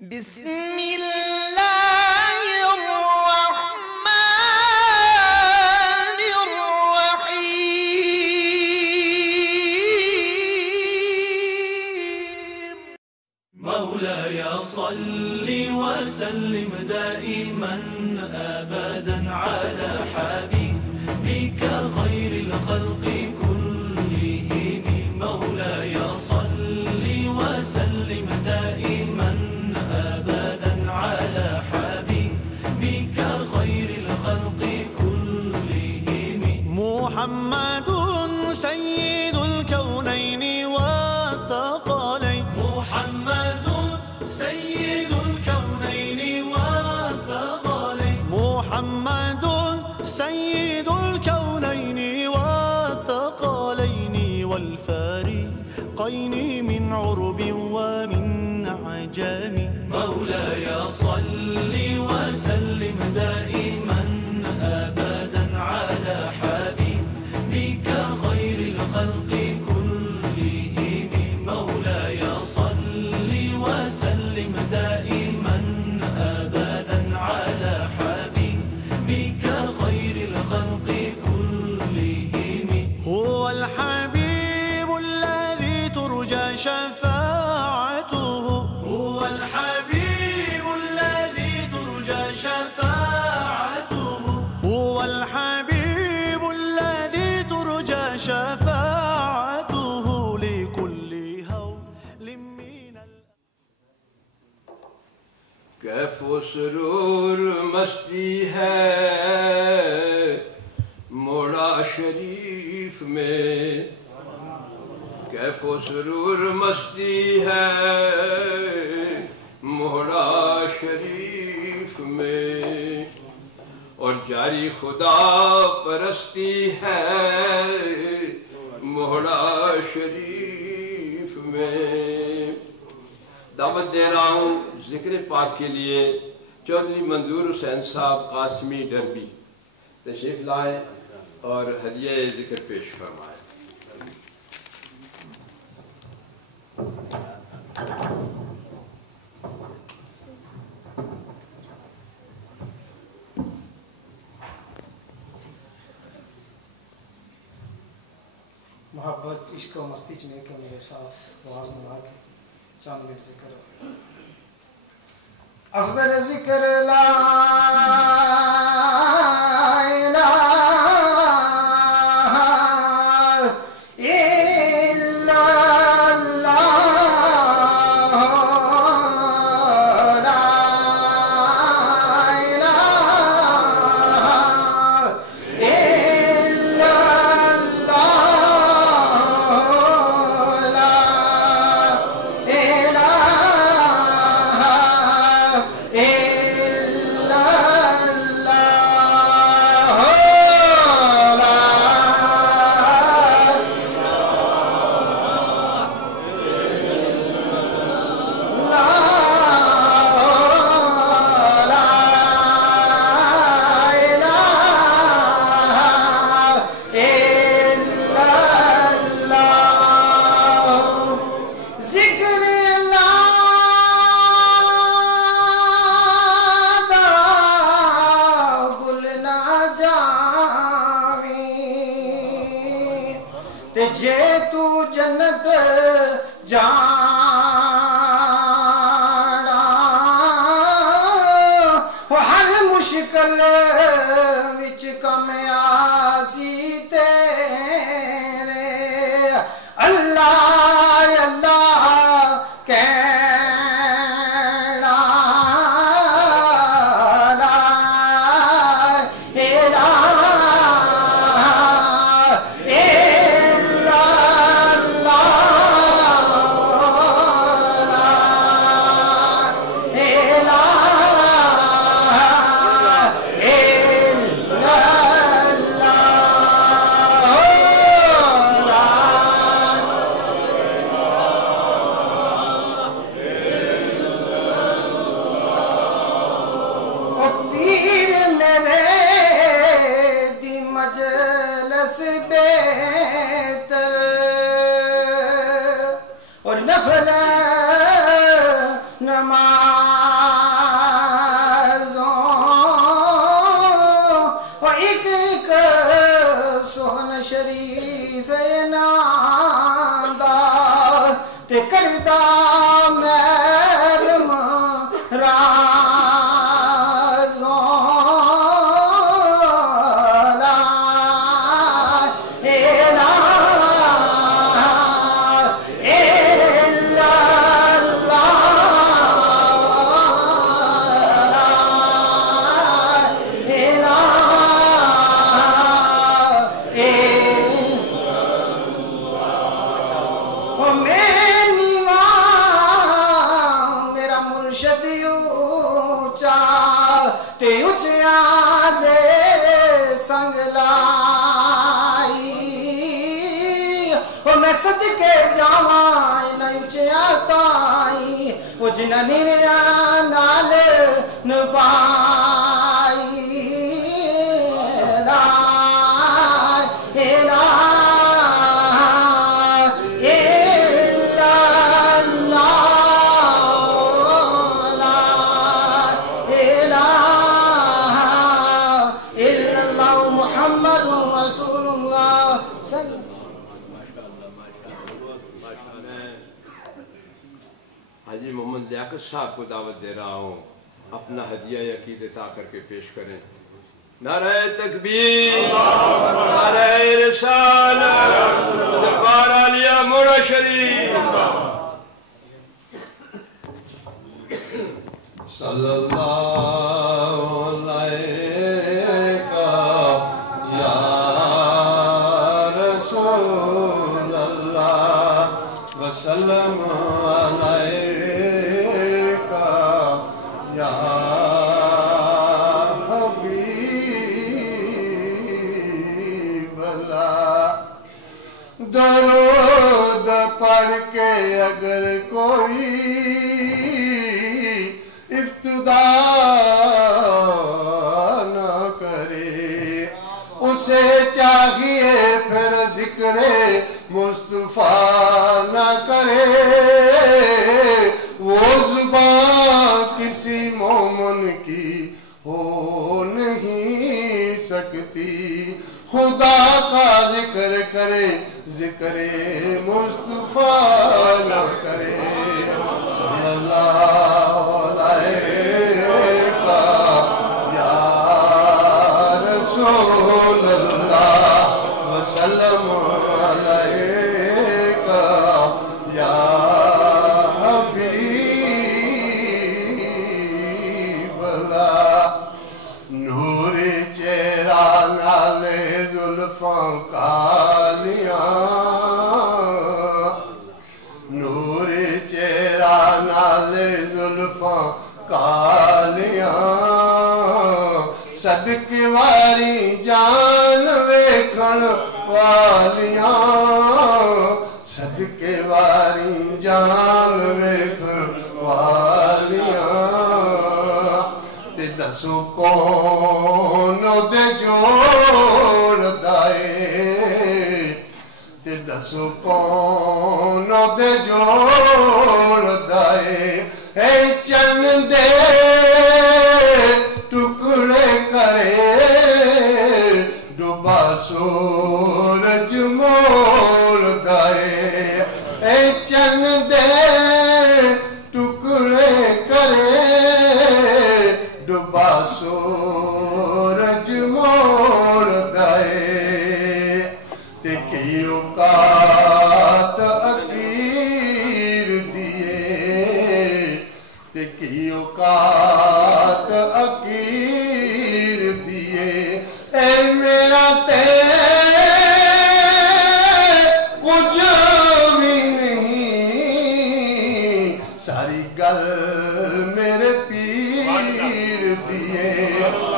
بسم الله الرحمن الرحيم مولاي صل وسلم دائما أبدا على حبيبك خير الخلق كلهم مولاي صل وسلم دائما أبدا على حبيبك خير الخلق كلهم محمد سيد الكونين والثقلين محمد سيد الكونين والثقلين محمد سيد الكونين والثقلين والفارقين من عرب ومن عجم مولاي صل وسلم دائما أبدا على حبيبك خير الخلق كلهم مولاي صل وسلم دائما أبدا على حبيبك خير الخلق كلهم هو الحبيب الذي ترجى شفاعته هو الحبيب الذي ترجى شفاعته هو الحبيب الذي ترجى شفاعته لكل هول من کیف و سرور مستی ہے مولا شریف میں کیف و سرور مستی ہے مولا شریف میں اور جاری خدا پرستی ہے مولا شریف میں دعوت دے رہا ہوں ذکر پاک کے لیے چودھری منظور حسین صاحب قاسمی ڈربی تشریف لائیں اور ہدیہ ذکر پیش فرمائیں محبت عشق و مستی چنے کے میرے ساتھ آواز ملا کے چاند میرے ذکر افضل ذکر لا الہ الا اللہ لا الہ الا اللہ لا الہ جے تو جنت جانا ہر مشکل وچ کم آسی تیرے اللہ اللہ کہنا لا الہ بہتر اور نفل نماز سوہن شریف ناندا تے کردہ محرم رازوں لا الہ الا سنگ لائی میں صدقے جاواں نہ اچیا تائی وہ جنہ نیریا نال نبائی لا الہ الا اللہ لا الہ الا اللہ محمد رسول اللہ صلی اللہ حاجی محمد لیاقت صاحب کو دعوت دے رہا ہوں اپنا ہدیہ عقید عطا کر کے پیش کریں نعرہ تکبیر نعرہ رسالت دربار عالیہ مولا شریف صلی اللہ علیہ یا رسول اللہ وسلم یا حبیب اللہ درود پڑھ کے اگر کوئی ابتدا نہ کرے اسے چاہیے پھر ذکر مصطفیٰ نہ کرے وہ زبان کسی مومن کی ہو نہیں سکتی خدا کا ذکر کرے ذکر مصطفیٰ نہ کرے صلی اللہ علیہ یا رسول اللہ وسلم علیہ یا حبیب اللہ نور چہرہ نالے زلفاں کالیاں نور چہرہ نالے زلفاں کالیاں صدق واری جان ویکھن والیاں صدقے واری جان ویکھن والیاں تے دسو کون دے جوڑ دائے تے دسو کون دے جوڑ دائے اے چن دے ٹکڑے کرے ڈوبا سورج موڑ دائے اے چن دے ٹکڑے کرے ڈوبا سورج موڑ دائے تے کی اوقات اکیر دیے تے کی اوقات اکیر دیے اے میرا تے کچھ بھی نہیں ساری گل میرے پیر دیے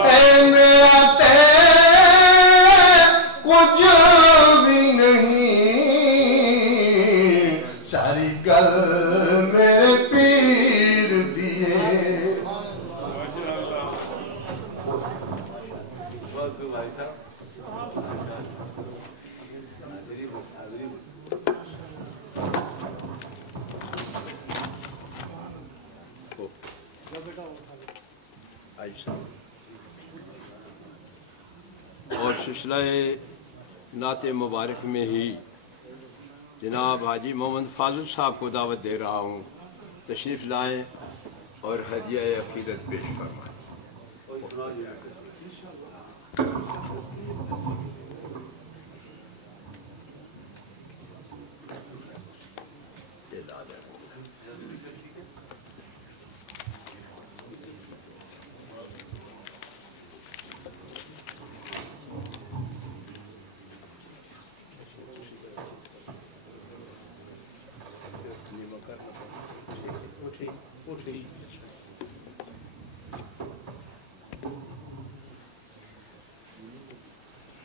اے میرا تے کچھ بھی نہیں ساری گل میرے پیر دیے اور سلسلہ نعت مبارک میں ہی جناب حاجی محمد فاضل صاحب کو دعوت دے رہا ہوں، تشریف لائیں اور ہدیہ عقیدت پیش فرمائیں۔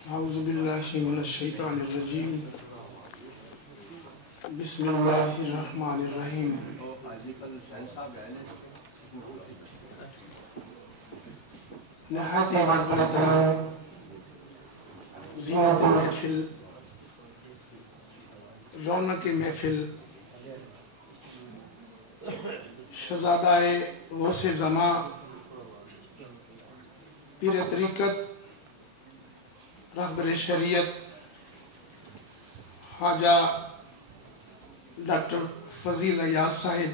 اعوذ باللہ من الشیطان الرجیم، بسم اللہ الرحمن الرحیم۔ نہایت باطن زینت محفل، رونق محفل، شہزادہ غوث زماں پیر طریقت رہبر شریعت خواجہ ڈاکٹر فضیل ایاز صاحب،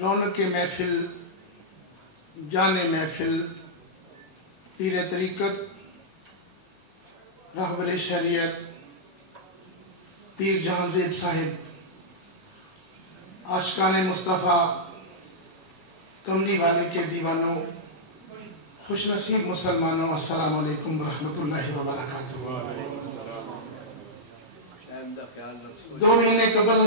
رونق محفل، جان محفل، پیر طریقت رہبر شریعت پیر جہاں زیب صاحب، عاشقان مصطفیٰ، کملی والے کے دیوانوں، خوش نصیب مسلمانوں، السلام علیکم ورحمۃ اللہ وبرکاتہ۔ 2 مہینے قبل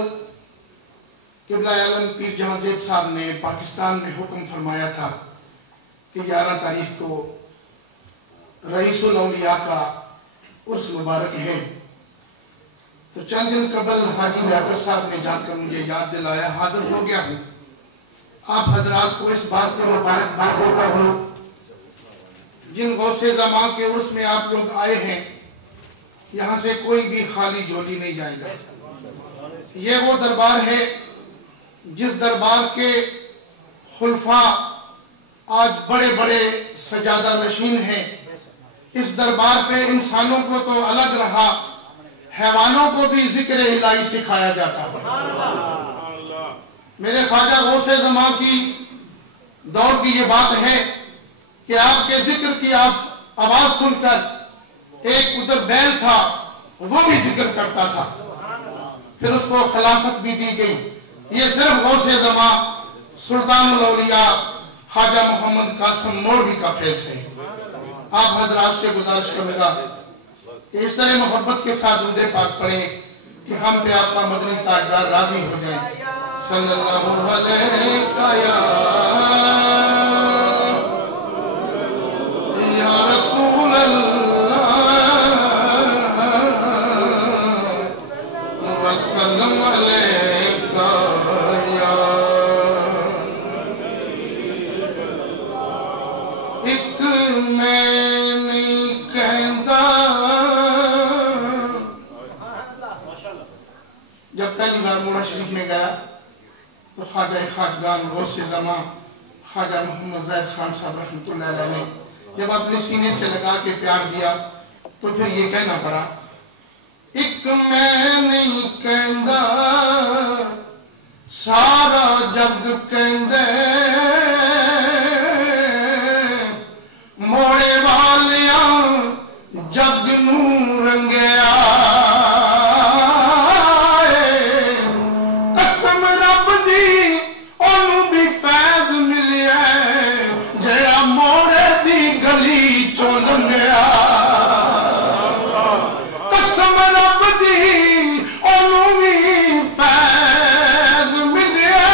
قبلہ عالم پیر جہاں زیب صاحب نے پاکستان میں حکم فرمایا تھا کہ 11 تاریخ کو رئیس الاولیاء کا عرس مبارک ہے، تو چند دن قبل حاجی لیاقت صاحب نے جا کر مجھے یاد دلایا، حاضر ہو گیا ہوں۔ آپ حضرات کو اس بات پر مبارکباد دیتا ہوں، جن غوث زماں کے عرس میں آپ لوگ آئے ہیں، یہاں سے کوئی بھی خالی جھولی نہیں جائے گا۔ یہ وہ دربار ہے جس دربار کے خلفاء آج بڑے بڑے سجادہ نشین ہیں۔ اس دربار پہ انسانوں کو تو الگ رہا، حیوانوں کو بھی ذکر الہی سکھایا جاتا ہے۔ میرے خواجہ غوث زماں کی دور کی یہ بات ہے کہ آپ کے ذکر کی آواز سن کر ایک ادھر بیل تھا، وہ بھی ذکر کرتا تھا، پھر اس کو خلافت بھی دی گئی۔ یہ صرف غوث زماں سلطان الاولیاء خواجہ محمد قاسم مولوی کا فیض ہے۔ آپ حضرات سے گزارش کروں گا کہ اس طرح محبت کے ساتھ درود پاک پڑھیں کہ ہم پہ آپ کا مدنی تاجدار راضی ہو جائیں۔ صلی اللہ علیہ یا رسول اللہ وسلم علیکہ یا ایک میں نہیں کہندا۔ جب پہلی بار موڑا شریف میں گیا تو خواجہ خواجگان غوث زماں خواجہ محمد زید خان صاحب رحمۃ اللہ علیہ نے جب اپنے سینے سے لگا کے پیار دیا تو پھر یہ کہنا پڑا، ایک میں نہیں کہندا سارا جگ کہندے، موڑے والیاں جگ نوں رنگیا، قسم رب دی انہوں بھی فیض ملیا، جڑا موڑے دی گلی چوں لنگیا، قسم رب دی انہوں بھی فیض ملیا،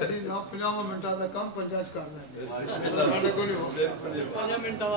ਅਸੀਂ 50 ਮਿੰਟਾਂ ਦਾ ਕੰਮ 5 ਚ ਕਰਨਾ ਹੈ, ਸਾਡੇ ਕੋਲ ਹੋ 5 ਮਿੰਟਾਂ ਦਾ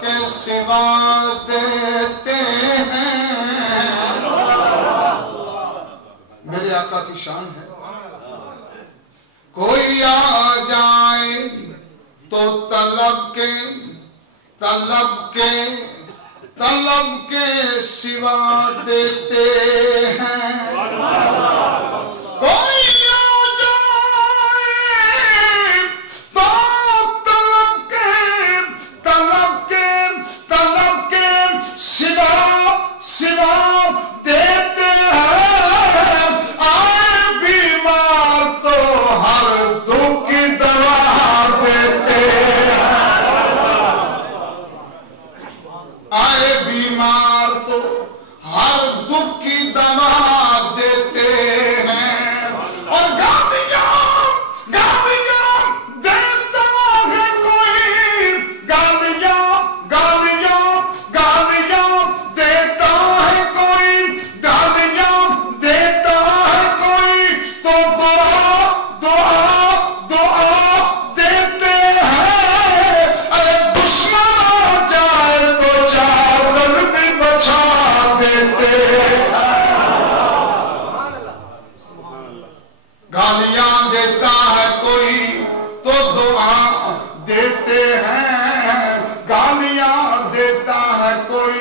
کے سوا دیتے ہیں. میرے آقا کی شان ہے. کوئی آ جائے تو طلب کے سوا دیتے ہیں. کوئی آ جائے تو طلب کے سوا دیتے ہیں. آئے بیمار تو ہر دکھ کی دوا دیتے ہیں. آئے بیمار تو ہر دکھ کی دوا دیتے ہیں. اور گالیاں دیتا ہے کوئی. گالیاں دیتا ہے کوئی. گالیاں دیتا ہے کوئی تو دعا دیتے ہیں. ارے دشمن آ جائے تو چادر بھی بچا دیتے ہیں. گالیاں دیتا ہے کوئی تو دعا دیتے ہیں. گالیاں دیتا ہے کوئی.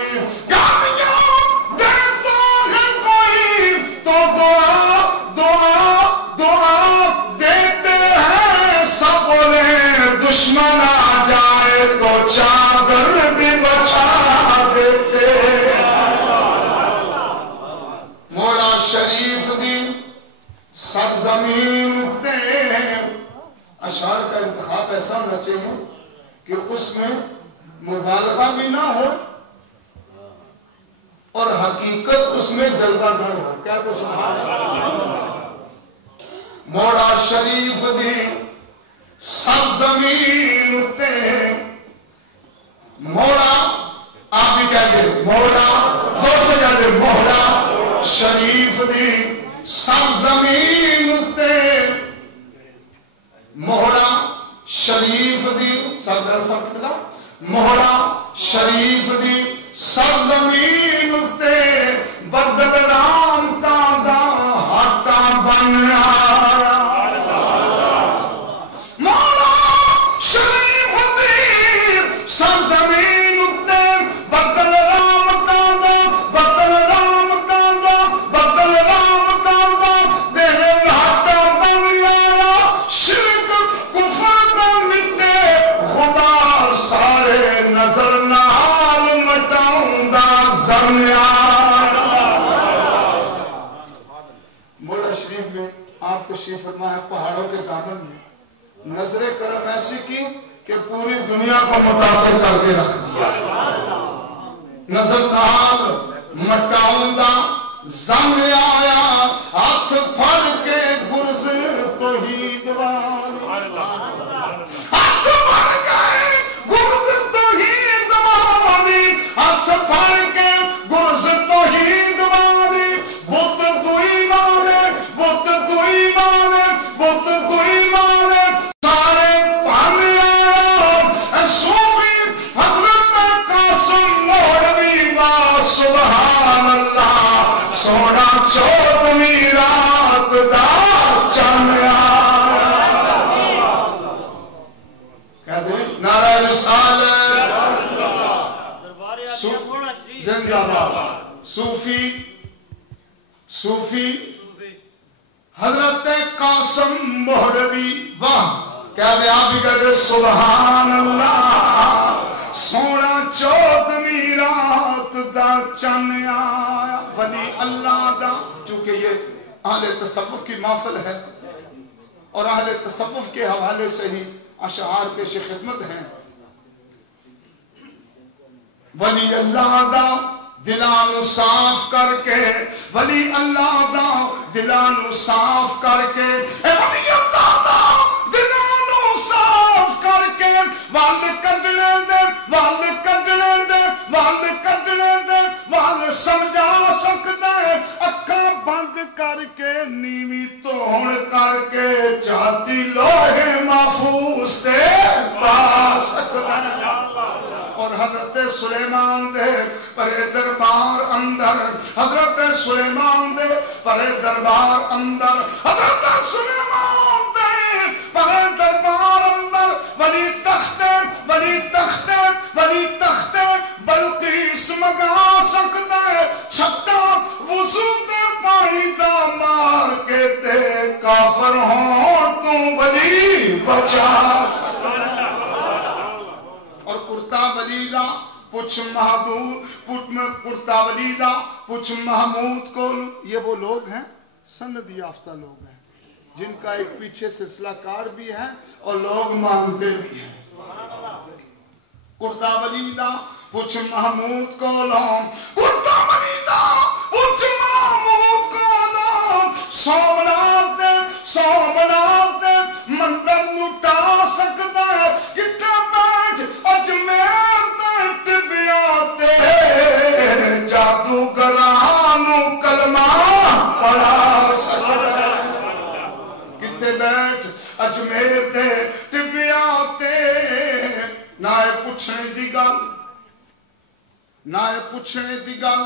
گالیاں دیتا ہے کوئی تو دعا دیتے ہیں. سب بولے دشمن آ جائے تو چادر بھی بچا دیتے ہیں. مولا شریف دی سرزمین تے اشعار کا انتخاب ایسا ہونا چاہیے کہ اس میں مبالغہ بھی نہ ہو اور حقیقت اس میں جلوہ نہ ہو. کیا تو سبحان اللہ. مولا شریف دی سرزمین تے مولا آپ بھی کہہ دیں مولا زور سے کہہ دیں مولا شریف دی سرزمین تے مولا شریف دی مولا شریف دی سرزمین تے بدل رام دا ہٹا بن آیا. مولا شریف دی سرزمین تے بدل رام دا دل ہٹا بن آیا. شرک کفر دا مٹے خدا سارے نظر نال مٹاؤں دا زمیا. مولا شریف میں آپ تشریف فرما ہے پہاڑوں کے دامن میں. نظر کرم ایسی کی کہ پوری دنیا کو متاثر کر کے رکھ دیا. نظر نال مٹاؤں دا زمیا آیا. ہاتھ پھڑ کے گرز توحید والے. ہاتھ پھڑ کے گرز توحید والی. ہاتھ پھڑ کے گرز توحید والی. بت دوئی والے سارے پانے آیا. صوفی حضرت قاسم موڑوی با سبحان اللہ. سونا چودھویں رات دا چند آیا. کہہ دیں نعرہ رسالت زندہ باد. صوفی حضرت قاسم موڑوی واہ. کہہ دیں آپ بھی کہہ دیں سبحان اللہ. سونا چودھویں رات دا چند آیا. ولی اللہ دا چونکہ یہ اہل تصوف کی محفل ہے اور اہل تصوف کے حوالے سے ہی اشعار پیش خدمت ہیں. ولی اللہ دا دلانو صاف کر کے. ولی اللہ دا دلانو صاف کر کے. ولی اللہ دا دلانو صاف کر کے. وال کڈنے دے وال سمجھا سکتا ہے. اکھاں بند کر کے نیوی توڑ کر کے چاہتی لوہے محفوظ تے پا سکتا ہے. اور حضرت سلیمان دے پرے دربار اندر حضرت سلیمان دے پرے دربار اندر حضرت سلیمان دے پرے دربار اندر ولی تختے ولی تختے ولی تختے بلقیس مگا سکتا ہے چھٹا وضو دے پانی دا مار کے تے کافر ہوں تو ولی بچا سکتا اور کرتا ولیدہ پچھ محدود کرتا ولیدہ پچھ محمود کو یہ وہ لوگ ہیں سند یافتہ لوگ ہیں جن کا ایک پیچھے سلسلہ کار بھی ہے اور لوگ مانتے بھی ہیں کرتا ولیدہ پچھ محمود کو لوم کرتا ولیدہ پچھ محمود کو لوم سومنات دے مندر لٹا سکتا ہے کتنے بیٹھ اجمیر دے ٹبیاتے جادوگرانو کلمہ پڑھا سکتا ہے کتنے بیٹھ اجمیر دے ٹبیاتے نہ پوچھنے دی گل نہ پوچھنے دی گل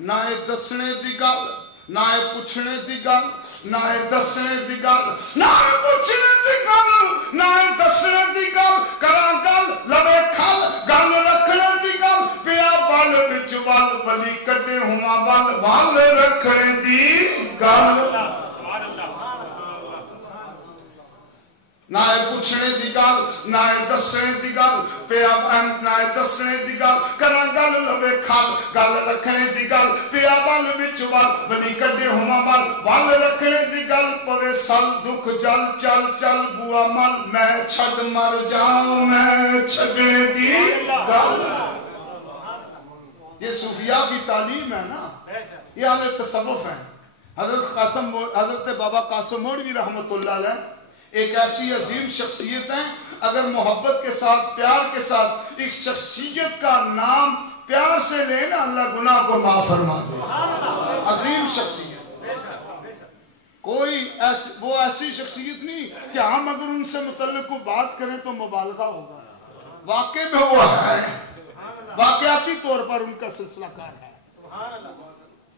نہ دسنے دی گل نہ پوچھنے دی گل نہ دسنے دی گل نہ پوچھنے دی گل نہ دسنے دی گل کرا گل لوے کھل گل رکھنے دی گل پیا ول وچ ول ولی کڈے ہوا ول ول رکھنے دی گل نہ پوچھنے دی گل نہ دسنے دی گل پیا نہ دسنے دی گل کرا گل لوے کھل گل رکھنے دی گل پیا ول وچ ول ولی کڈے ہوا ول ول رکھنے دی گل پوے سل دکھ جل چل چل بوا مل میں چھڈ مر جاؤں میں چھڈنے دی گل یہ صوفیاء کی تعلیم ہے نا یہ اہل تصوف ہے حضرت بابا قاسم مولوی رحمت اللہ علیہ ایک ایسی عظیم شخصیت ہے اگر محبت کے ساتھ پیار کے ساتھ ایک شخصیت کا نام پیار سے لینا اللہ گناہ کو معاف فرما دے عظیم شخصیت کوئی وہ ایسی شخصیت نہیں کہ ہم اگر ان سے متعلق کو بات کریں تو مبالغہ ہوگا واقع میں ہوا ہے واقعاتی طور پر ان کا سلسلہ کار ہے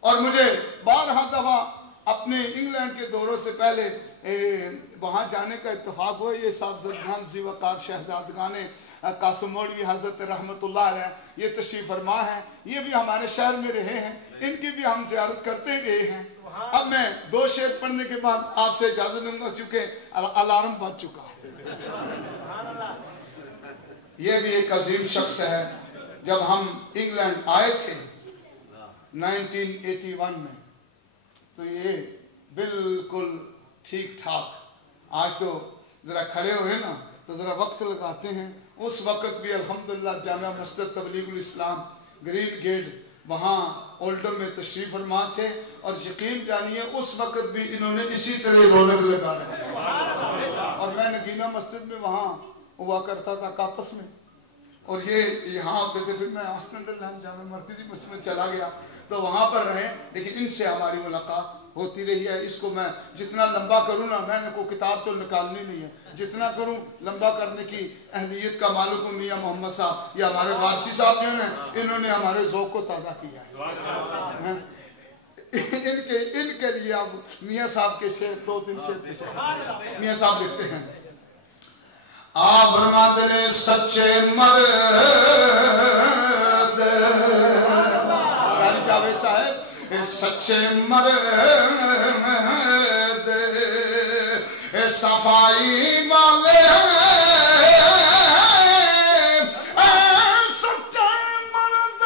اور مجھے بارہا دفعہ اپنے انگلینڈ کے دوروں سے پہلے وہاں جانے کا اتفاق ہوا یہ صاحبزادگان ذی وقار شہزادگان قاسم مولوی حضرت رحمت اللہ علیہ یہ تشریف فرما ہیں یہ بھی ہمارے شہر میں رہے ہیں ان کی بھی ہم زیارت کرتے گئے ہیں اب میں 2 شعر پڑھنے کے بعد آپ سے اجازت لوں گا چونکہ الارم بج چکا یہ بھی ایک عظیم شخص ہے جب ہم انگلینڈ آئے تھے 1981 میں تو یہ بالکل ٹھیک ٹھاک آج تو ذرا کھڑے ہوئے نا تو ذرا وقت لگاتے ہیں اس وقت بھی الحمدللہ جامعہ مسجد تبلیغ الاسلام گرین گیٹ وہاں اولڈم میں تشریف فرما تھے اور یقین جانیے اس وقت بھی انہوں نے اسی طرح رونق لگا رہا اور میں نگینہ مسجد میں وہاں ہوا کرتا تھا کاپس میں اور یہ یہاں آتے تھے پھر میں آسٹنڈل لینڈ جامعہ مرکزی مسجد میں چلا گیا تو وہاں پر رہے لیکن ان سے ہماری ملاقات ہوتی رہی ہے اس کو میں جتنا لمبا کروں نا میں نے کوئی کتاب تو نکالنی نہیں ہے جتنا کروں لمبا کرنے کی اہلیت کا مالک میاں محمد صاحب یا ہمارے وارسی صاحب جو ہیں انہوں نے ہمارے ذوق کو تازہ کیا ہے ان کے لیے اب میاں صاحب کے شعر 2-3 شعر میاں صاحب لکھتے ہیں آپ فرماتے ہیں سچے مرد رانی جاوید صاحب سچے مرد صفائی والے سچے مرد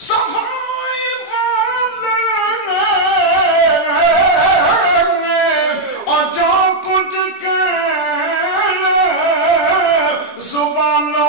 صفائی والے اور جو کچھ کہنا زبانوں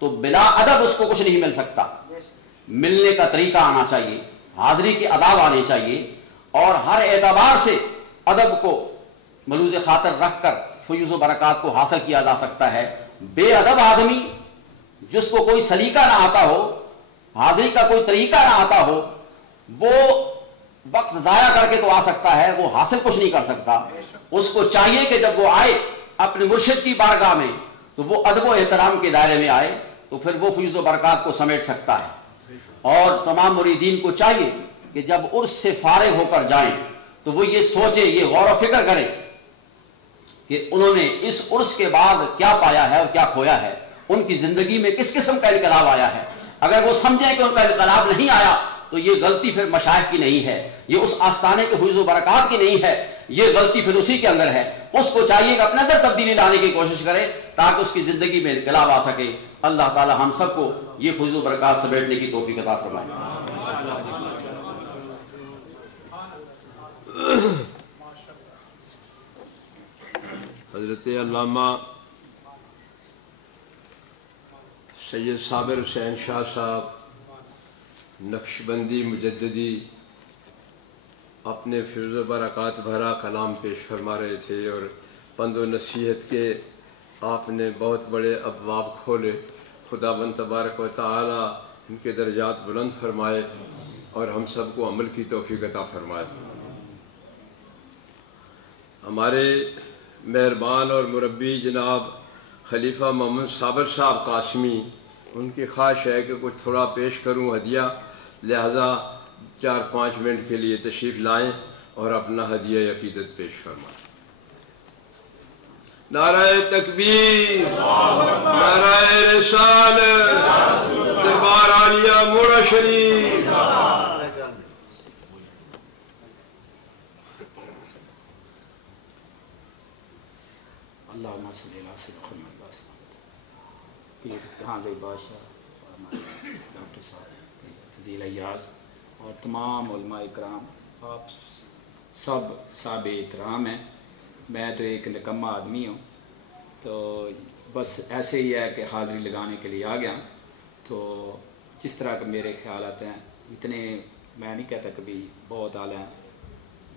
تو بلا ادب اس کو کچھ نہیں مل سکتا. ملنے کا طریقہ آنا چاہیے, حاضری کے آداب آنے چاہیے, اور ہر اعتبار سے ادب کو ملوز خاطر رکھ کر فیوز و برکات کو حاصل کیا جا سکتا ہے. بے ادب آدمی جس کو کوئی سلیقہ نہ آتا ہو, حاضری کا کوئی طریقہ نہ آتا ہو, وہ وقت ضائع کر کے تو آ سکتا ہے, وہ حاصل کچھ نہیں کر سکتا. اس کو چاہیے کہ جب وہ آئے اپنے مرشد کی بارگاہ میں تو وہ ادب و احترام کے دائرے میں آئے, تو پھر وہ فیوز و برکات کو سمیٹ سکتا ہے. اور تمام مریدین کو چاہیے کہ جب عرس سے فارغ ہو کر جائیں تو وہ یہ سوچیں, یہ غور و فکر کریں کہ انہوں نے اس عرس کے بعد کیا پایا ہے اور کیا کھویا ہے, ان کی زندگی میں کس قسم کا انقلاب آیا ہے. اگر وہ سمجھیں کہ ان کا انقلاب نہیں آیا تو یہ غلطی پھر مشائخ کی نہیں ہے, یہ اس آستانے کے فیوز و برکات کی نہیں ہے, یہ غلطی پھر اسی کے اندر ہے. اس کو چاہیے کہ اپنے اندر تبدیلی لانے کی کوشش کرے تاکہ اس کی زندگی میں انقلاب آ سکے. اللہ تعالی ہم سب کو یہ فیوز و برکات سمیٹنے کی توفیق عطا فرمائے. حضرت علامہ سید صابر حسین شاہ صاحب نقشبندی مجددی اپنے فیض و برکات بھرا کلام پیش فرما رہے تھے, اور پند و نصیحت کے آپ نے بہت بڑے ابواب کھولے. خداوند تبارک و تعالی ان کے درجات بلند فرمائے اور ہم سب کو عمل کی توفیق عطا فرمائے. ہمارے مہربان اور مربی جناب خلیفہ محمد صابر صاحب قاسمی, ان کی خواہش ہے کہ کچھ تھوڑا پیش کروں ہدیہ, لہذا 4-5 منٹ کے لیے تشریف لائیں اور اپنا ہدیہ عقیدت پیش فرمائیں. نعرہ تکبیر, نعرہ رسالت, دربار عالیہ موڑا شریف. اللہم صلی اللہ علیہ وسلم حاضر بادشاہ اور ہمارے ڈاکٹر صاحب فضیل ایاز اور تمام علماء اکرام, آپ سب صاحب احترام ہیں. میں تو ایک نکمہ آدمی ہوں, تو بس ایسے ہی ہے کہ حاضری لگانے کے لیے آ گیا. تو جس طرح کے میرے خیالات ہیں اتنے میں نہیں کہتا کبھی بہت اعلیٰ ہیں,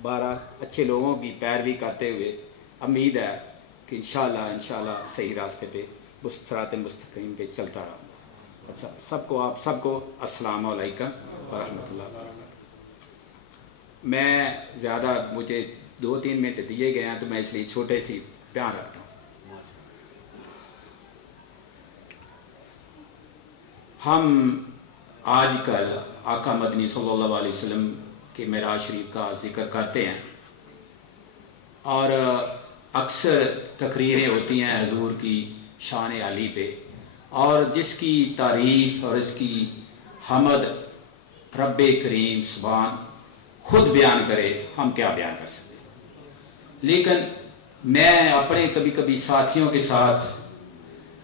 12 اچھے لوگوں کی پیروی کرتے ہوئے امید ہے کہ انشاءاللہ صحیح راستے پہ صراط مستقیم پہ چلتا رہا. اچھا, آپ سب کو السلام علیکم ورحمۃ اللہ وبرکاتہ. میں زیادہ مجھے 2-3 منٹ دیے گئے ہیں تو میں اس لیے چھوٹے سی بیان رکھتا ہوں. ہم آج کل آقا مدنی صلی اللہ علیہ وسلم کے معراج شریف کا ذکر کرتے ہیں, اور اکثر تقریریں ہوتی ہیں حضور کی شان علی پہ, اور جس کی تعریف اور اس کی حمد رب کریم سبحان خود بیان کرے, ہم کیا بیان کر سکتے. لیکن میں اپنے کبھی کبھی ساتھیوں کے ساتھ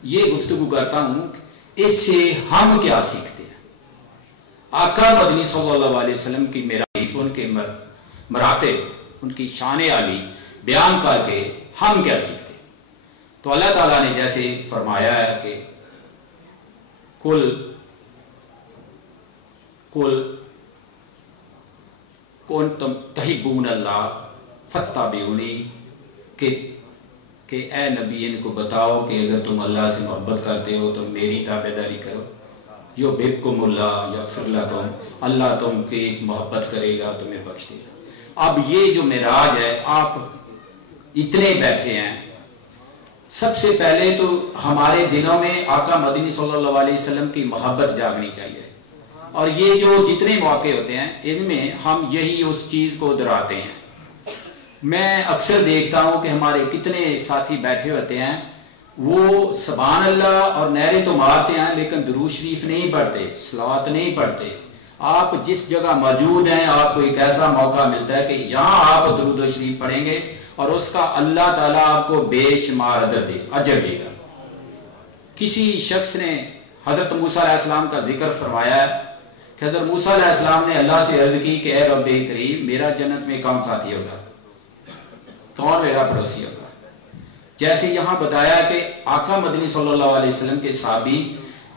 یہ گفتگو کرتا ہوں اس سے ہم کیا سیکھتے ہیں. آقا مدنی صلی اللہ علیہ وسلم کی معراج, ان کے مراتب, ان کی شان علی بیان کر کے ہم کیا سیکھتے ہیں. تو اللہ تعالیٰ نے جیسے فرمایا ہے کہ کل کنتم تحبون اللہ فاتبعونی, کہ اے نبی ان کو بتاؤ کہ اگر تم اللہ سے محبت کرتے ہو تو میری تابعداری کرو. یحببکم اللہ یغفر لکم, اللہ تم کی محبت کرے گا, تمہیں بخش دے گا. اب یہ جو معراج ہے, آپ اتنے بیٹھے ہیں, سب سے پہلے تو ہمارے دلوں میں آقا مدنی صلی اللہ علیہ وسلم کی محبت جاگنی چاہیے, اور یہ جو جتنے موقع ہوتے ہیں ان میں ہم یہی اس چیز کو دہراتے ہیں. میں اکثر دیکھتا ہوں کہ ہمارے کتنے ساتھی بیٹھے ہوتے ہیں, وہ سبحان اللہ اور نعرے تو مارتے ہیں لیکن درود شریف نہیں پڑھتے, صلوات نہیں پڑھتے. آپ جس جگہ موجود ہیں آپ کو ایک ایسا موقع ملتا ہے کہ یہاں آپ درود و شریف پڑھیں گے اور اس کا اللہ تعالیٰ آپ کو بے شمار اجر دے گا. کسی شخص نے حضرت موسیٰ علیہ السلام کا ذکر فرمایا ہے کہ حضرت موسیٰ علیہ السلام نے اللہ سے عرض کی کہ اے رب کریم, میرا جنت میں کون ساتھی ہوگا, کون میرا پڑوسی ہوگا. جیسے یہاں بتایا کہ آقا مدنی صلی اللہ علیہ وسلم کے صحابی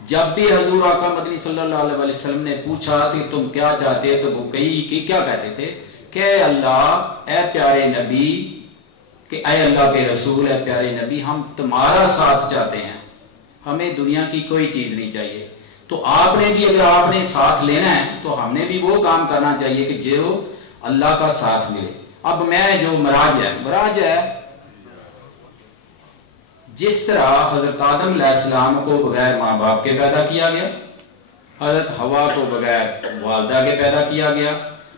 جب بھی حضور آقا مدنی صلی اللہ علیہ وسلم نے پوچھا کہ تم کیا چاہتے تو وہ کیا کہتے تھے کہ اے اللہ، اے پیارے نبی، کہ اے اللہ کے رسول، اے پیارے نبی، ہم تمہارا ساتھ چاہتے ہیں، ہمیں دنیا کی کوئی چیز نہیں چاہیے۔ تو آپ نے بھی اگر آپ نے ساتھ لینا ہے تو ہم نے بھی وہ کام کرنا چاہیے کہ جو اللہ کا ساتھ ملے۔ اب میں جو مراج ہے جس طرح حضرت آدم علیہ السلام کو بغیر ماں باپ کے پیدا کیا گیا، حضرت حوا کو بغیر والدہ کے پیدا کیا گیا،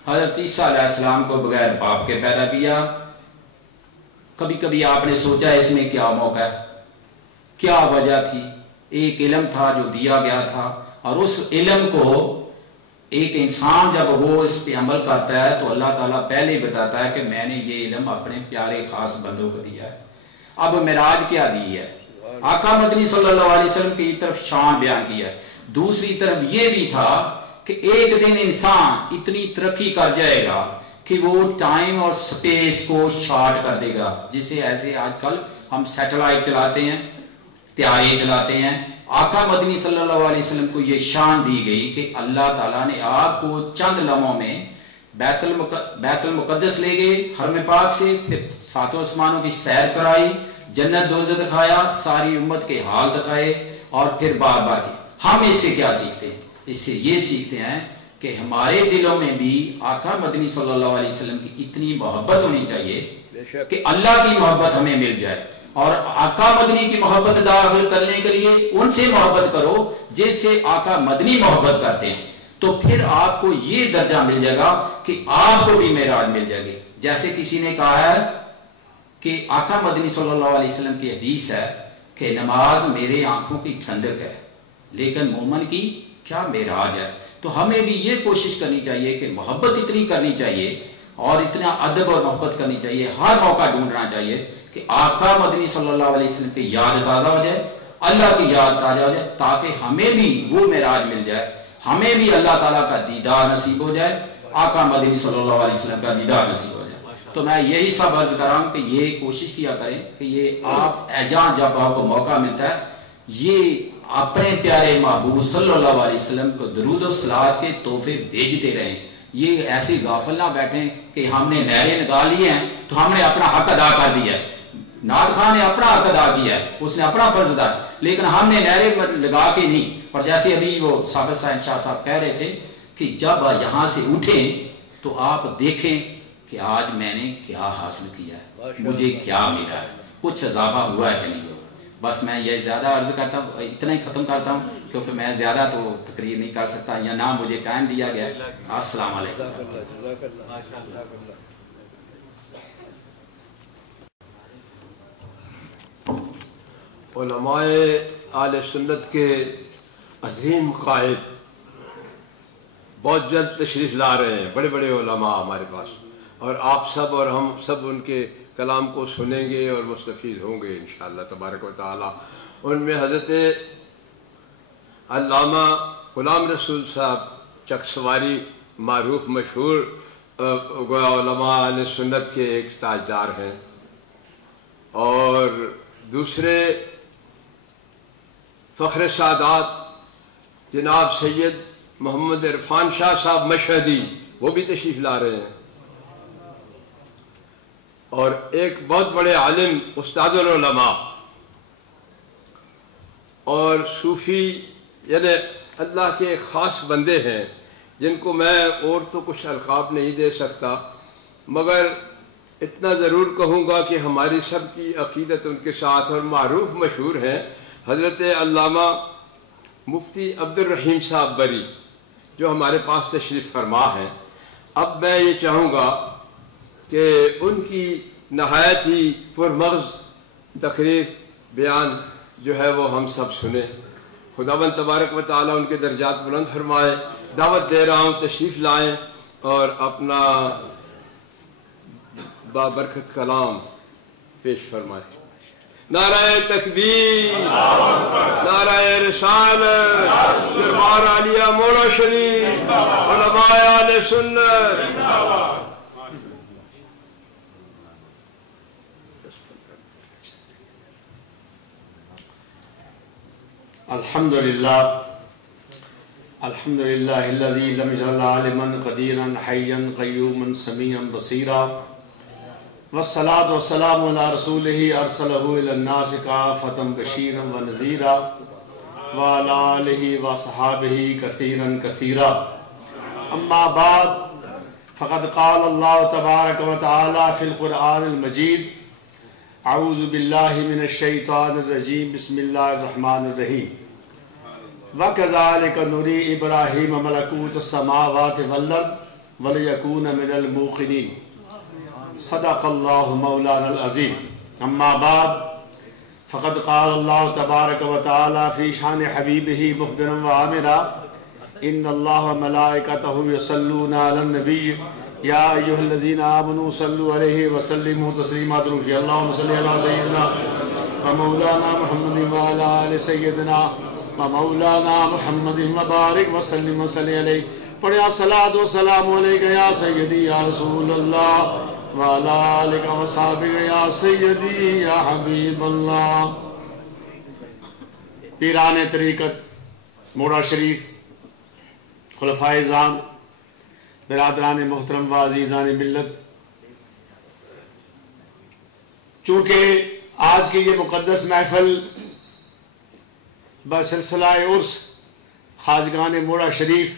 حضرت عیسیٰ علیہ السلام کو بغیر باپ کے پیدا کیا۔ کبھی کبھی آپ نے سوچا اس میں کیا موقع ہے، کیا وجہ تھی؟ ایک علم تھا جو دیا گیا تھا، اور اس علم کو ایک انسان جب وہ اس پہ عمل کرتا ہے تو اللہ تعالیٰ پہلے بتاتا ہے کہ میں نے یہ علم اپنے پیارے خاص بندوں کو دیا ہے۔ اب معراج کیا دی ہے؟ آقا مدنی صلی اللہ علیہ وسلم کی طرف شان بیان کیا ہے، دوسری طرف یہ بھی تھا کہ ایک دن انسان اتنی ترقی کر جائے گا کہ وہ ٹائم اور سپیس کو شارٹ کر دے گا، جسے ایسے آج کل ہم سیٹلائٹ چلاتے ہیں، طیارے چلاتے ہیں۔ آقا مدنی صلی اللہ علیہ وسلم کو یہ شان دی گئی کہ اللہ تعالیٰ نے آپ کو چند لمحوں میں بیت المقدس لے گئے حرم پاک سے، پھر ساتوں آسمانوں کی سیر کرائی، جنت دوزخ دکھایا، ساری امت کے حال دکھائے، اور پھر بار بار کی۔ ہم اس سے کیا سیکھتے ہیں؟ اس سے یہ سیکھتے ہیں کہ ہمارے دلوں میں بھی آقا مدنی صلی اللہ علیہ وسلم کی اتنی محبت ہونی چاہیے کہ اللہ کی محبت ہمیں مل جائے، اور آقا مدنی کی محبت داخل کرنے کے لیے ان سے محبت کرو جس سے آقا مدنی محبت کرتے ہیں، تو پھر آپ کو یہ درجہ مل جائے گا کہ آپ کو بھی معراج مل جائے گی۔ جیسے کسی نے کہا ہے کہ آقا مدنی صلی اللہ علیہ وسلم کی حدیث ہے کہ نماز میرے آنکھوں کی ٹھنڈک ہے، لیکن مومن کی کیا معراج ہے۔ تو ہمیں بھی یہ کوشش کرنی چاہیے کہ محبت اتنی کرنی چاہیے اور اتنا ادب اور محبت کرنی چاہیے، ہر موقع ڈھونڈنا چاہیے کہ آقا مدنی صلی اللہ علیہ وسلم کی یاد تازہ ہو جائے، اللہ کی یاد تازہ ہو جائے، تاکہ ہمیں بھی وہ معراج مل جائے، ہمیں بھی اللہ تعالیٰ کا دیدار نصیب ہو جائے، آقا مدنی صلی اللہ علیہ وسلم کا دیدار نصیب ہو جائے۔ تو میں یہی سب عرض کر رہا ہوں کہ یہ کوشش کیا کریں کہ یہ آپ جہاں جب آپ کو موقع ملتا ہے یہ اپنے پیارے محبوب صلی اللہ علیہ وسلم کو درود و صلوات کے تحفے بھیجتے رہیں۔ یہ ایسی غافل نہ بیٹھیں کہ ہم نے نعرے نکال لیے ہیں تو ہم نے اپنا حق ادا کر دیا ہے۔ نعت خان نے اپنا حق ادا کیا ہے، اس نے اپنا فرض ادا، لیکن ہم نے نعرے لگا کے نہیں۔ اور جیسے ابھی وہ صابر شاہ صاحب کہہ رہے تھے کہ جب یہاں سے اٹھیں تو آپ دیکھیں کہ آج میں نے کیا حاصل کیا ہے، مجھے کیا ملا ہے، کچھ اضافہ ہوا ہے کہ نہیں ہوا۔ بس میں یہ زیادہ عرض کرتا ہوں، اتنا ہی ختم کرتا ہوں کیونکہ میں زیادہ تو تقریر نہیں کر سکتا یا نہ مجھے ٹائم دیا گیا۔ السلام علیکم۔ علماء اہل سنت کے عظیم قائد بہت جلد تشریف لا رہے ہیں، بڑے بڑے علماء ہمارے پاس، اور آپ سب اور ہم سب ان کے کلام کو سنیں گے اور مستفید ہوں گے انشاءاللہ تبارک و تعالی۔ ان میں حضرت علامہ غلام رسول صاحب چکسواری معروف مشہور علماء اہل سنت کے ایک تاجدار ہیں، اور دوسرے فخر سعادات جناب سید محمد عرفان شاہ صاحب مشہدی، وہ بھی تشریف لا رہے ہیں، اور ایک بہت بڑے عالم استاد العلماء اور صوفی، یعنی اللہ کے خاص بندے ہیں جن کو میں اور تو کچھ القاب نہیں دے سکتا، مگر اتنا ضرور کہوں گا کہ ہماری سب کی عقیدت ان کے ساتھ، اور معروف مشہور ہیں حضرت علامہ مفتی عبد الرحیم صاحب بری جو ہمارے پاس تشریف فرما ہیں۔ اب میں یہ چاہوں گا کہ ان کی نہایت ہی پرمغز تقریر بیان جو ہے وہ ہم سب سنیں۔ خداوند تبارک و تعالیٰ ان کے درجات بلند فرمائے۔ دعوت دے رہا ہوں تشریف لائیں اور اپنا بابرکت کلام پیش فرمائیں۔ نعرہ تکبیر، نعرہ رسالت، دربار عالیہ مولا شریف، علماء اہل سنت۔ الحمدللہ الذی لم یزل عالما قدیرا حیا قیوما سمیعا بصیرا والصلاة والسلام علی رسولہ ارسلہ الی الناس کافۃ بشیرا ونذیرا وعلی آلہ وصحابہ کثیرا کثیرا اما بعد فقد قال اللہ تبارک و تعالی فی القرآن المجید اعوذ باللہ من الشیطان الرجیم بسم اللہ الرحمن الرحیم وَكَذَلِكَ نُرِي إِبْرَاهِيمَ مَلَكُوتَ السَّمَاوَاتِ وَالْأَرْضِ وَلِيَكُونَ مِنَ الْمُوقِنِينَ صدق اللہ مولانا العظیم اما بعد فقد قال اللہ تبارک و تعالی فی شان حبیبہ مخبرا وعامرا ان اللہ وملائکتہ یصلون علی النبی یا ایہا الذین آمنوا صلوا علیہ وسلموا تسلیما درود اللہم صلی علی سیدنا ومولانا محمد وعلی آل سیدنا مولانا محمد مبارک وسلم وصلی علیہ پڑھے الصلاۃ والسلام علیکہ یا سیدی یا رسول اللہ وعلی آلہ وصحبہ یا سیدی یا حبیب اللہ۔ پیران طریقت موڑا شریف، خلفائے اعظام، برادران محترم و عزیزان ملت، چونکہ آج کی یہ مقدس محفل بسلسلہ عرس خواجگان موڑا شریف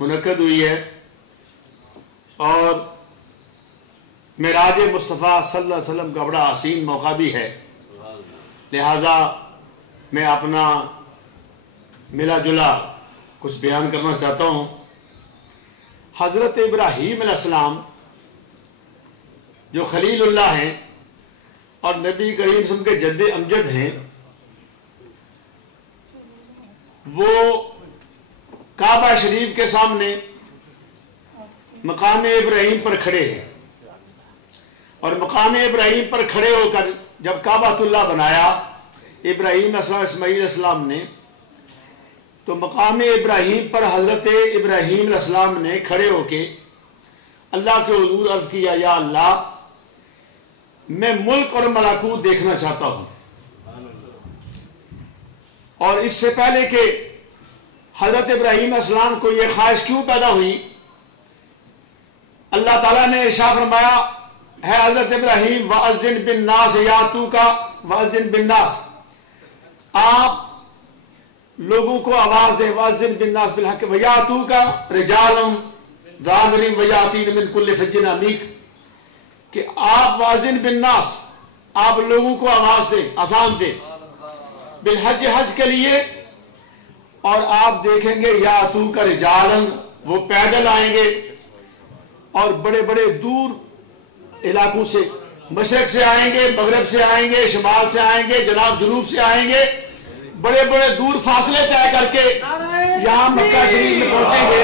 منعقد ہوئی ہے اور معراج مصطفیٰ صلی اللہ علیہ وسلم کا بڑا حسین موقع بھی ہے، لہٰذا میں اپنا ملا جلا کچھ بیان کرنا چاہتا ہوں۔ حضرت ابراہیم علیہ السلام جو خلیل اللہ ہیں اور نبی کریم صلی اللہ علیہ وسلم کے جد امجد ہیں، وہ کعبہ شریف کے سامنے مقام ابراہیم پر کھڑے ہیں، اور مقام ابراہیم پر کھڑے ہو کر جب کعبۃ اللہ بنایا ابراہیم علیہ السلام اسماعیل علیہ السلام نے، تو مقام ابراہیم پر حضرت ابراہیم علیہ السلام نے کھڑے ہو کے اللہ کے حضور عرض کیا، یا اللہ میں ملک اور ملکوت دیکھنا چاہتا ہوں۔ اور اس سے پہلے کہ حضرت ابراہیم علیہ السلام کو یہ خواہش کیوں پیدا ہوئی، اللہ تعالیٰ نے ارشاد فرمایا ہے حضرت ابراہیم وَأَذِّن بِالنَّاسِ يَأْتُوكَ وَأَذِّن بِالنَّاسِ، آپ لوگوں کو آواز دیں، وَأَذِّن بِالنَّاسِ بِالْحَقِّ وَيَأْتُوكَ رِجَالًا ضَامِرِينَ وَيَأْتِينَ مِنْ كُلِّ فَجٍّ عَمِيقٍ، کہ آپ وَأَذِّن بِالنَّاسِ، آپ لوگوں کو آواز دیں، اذان دیں، بالحج، حج کے لیے، اور آپ دیکھیں گے یاتوک رجالن، وہ پیدل آئیں گے اور بڑے بڑے دور علاقوں سے، مشرق سے آئیں گے، مغرب سے آئیں گے، شمال سے آئیں گے، جناب جنوب سے آئیں گے، بڑے بڑے دور فاصلے طے کر کے یہاں مکہ شریف میں پہنچیں گے۔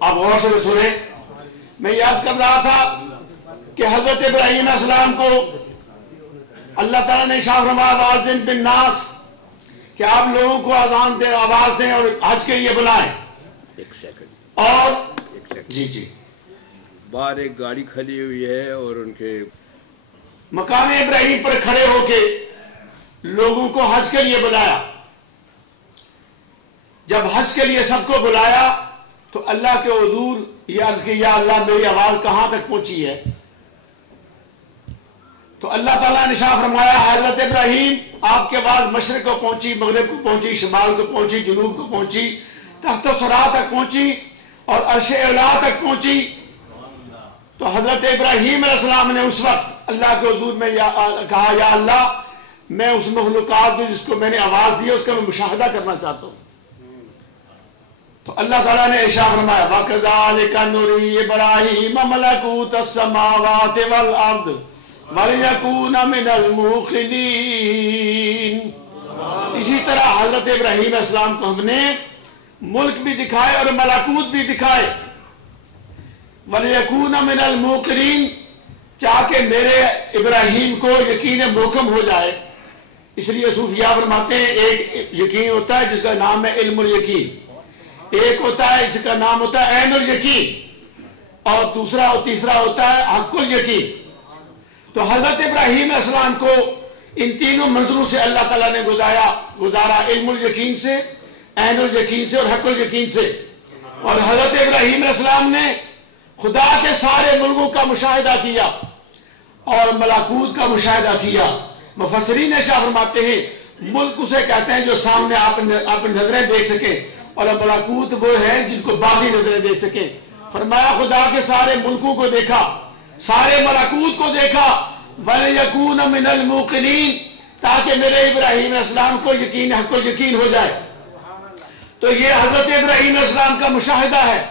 آپ غور سے سنیں، میں یاد کر رہا تھا کہ حضرت ابراہیم علیہ السلام کو اللہ تعالیٰ نے ارشاد فرمایا وَأَذِّن بِالنَّاسِ، کہ آپ لوگوں کو اذان دیں، آواز دیں اور حج کے لیے بلائیں۔ اور جی باہر ایک گاڑی کھڑی ہوئی ہے اور ان کے مقام ابراہیم پر کھڑے ہو کے لوگوں کو حج کے لیے بلایا۔ جب حج کے لیے سب کو بلایا تو اللہ کے حضور یہ عرض کی، یا اللہ میری آواز کہاں تک پہنچی ہے؟ تو اللہ تعالیٰ نے ارشاد فرمایا حضرت ابراہیم آپ کے آواز مشرق کو پہنچی، مغرب کو پہنچی، شمال کو پہنچی، جنوب کو پہنچی، تحت ثری تک پہنچی اور عرش اعلیٰ تک پہنچی۔ تو حضرت ابراہیم علیہ السلام نے اس وقت اللہ کے حضور میں کہا، یا اللہ میں اس مخلوقات کو جس کو میں نے آواز دی ہے اس کا میں مشاہدہ کرنا چاہتا ہوں۔ تو اللہ تعالیٰ نے ارشاد فرمایا وَكَذَلِكَ نُرِي إِبْرَاهِيمَ مَلَكُوتَ السَّمَاوَاتِ وَالْأَرْضِ وَلِيَكُونَ مِنَ الْمُوقِنِينَ۔ اسی طرح حضرت ابراہیم علیہ السلام کو ہم نے ملک بھی دکھائے اور ملکوت بھی دکھائے، وَلِيَكُونَ مِنَ الْمُوقِنِينَ، چاہے میرے ابراہیم کو یقین محکم ہو جائے اس لیے صوفیاء فرماتے ہیں ایک یقین ہوتا ہے جس کا نام ہے علم الیقین، ایک ہوتا ہے جس کا نام ہوتا ہے عین الیقین، اور دوسرا اور تیسرا ہوتا ہے حق الیقین۔ تو حضرت ابراہیم علیہ السلام کو ان تینوں منزلوں سے اللہ تعالیٰ نے گزارا، علم الیقین سے، عین الیقین سے اور حق الیقین سے۔ اور حضرت ابراہیم علیہ السلام نے خدا کے سارے ملکوں کا مشاہدہ کیا اور ملکوت کا مشاہدہ کیا۔ مفسرین ارشاد فرماتے ہیں ملک اسے کہتے ہیں جو سامنے آپ نظریں دیکھ سکیں، اور ملکوت وہ ہیں جن کو باقی نظریں دیکھ سکیں۔ فرمایا خدا کے سارے ملکوں کو دیکھا، سارے ملکوت کو دیکھا، وَلِيَكُونَ مِنَ الْمُوقِنِينَ، تاکہ میرے ابراہیم علیہ السلام کو یقین حق یقین ہو جائے۔ تو یہ حضرت ابراہیم علیہ السلام کا مشاہدہ ہے۔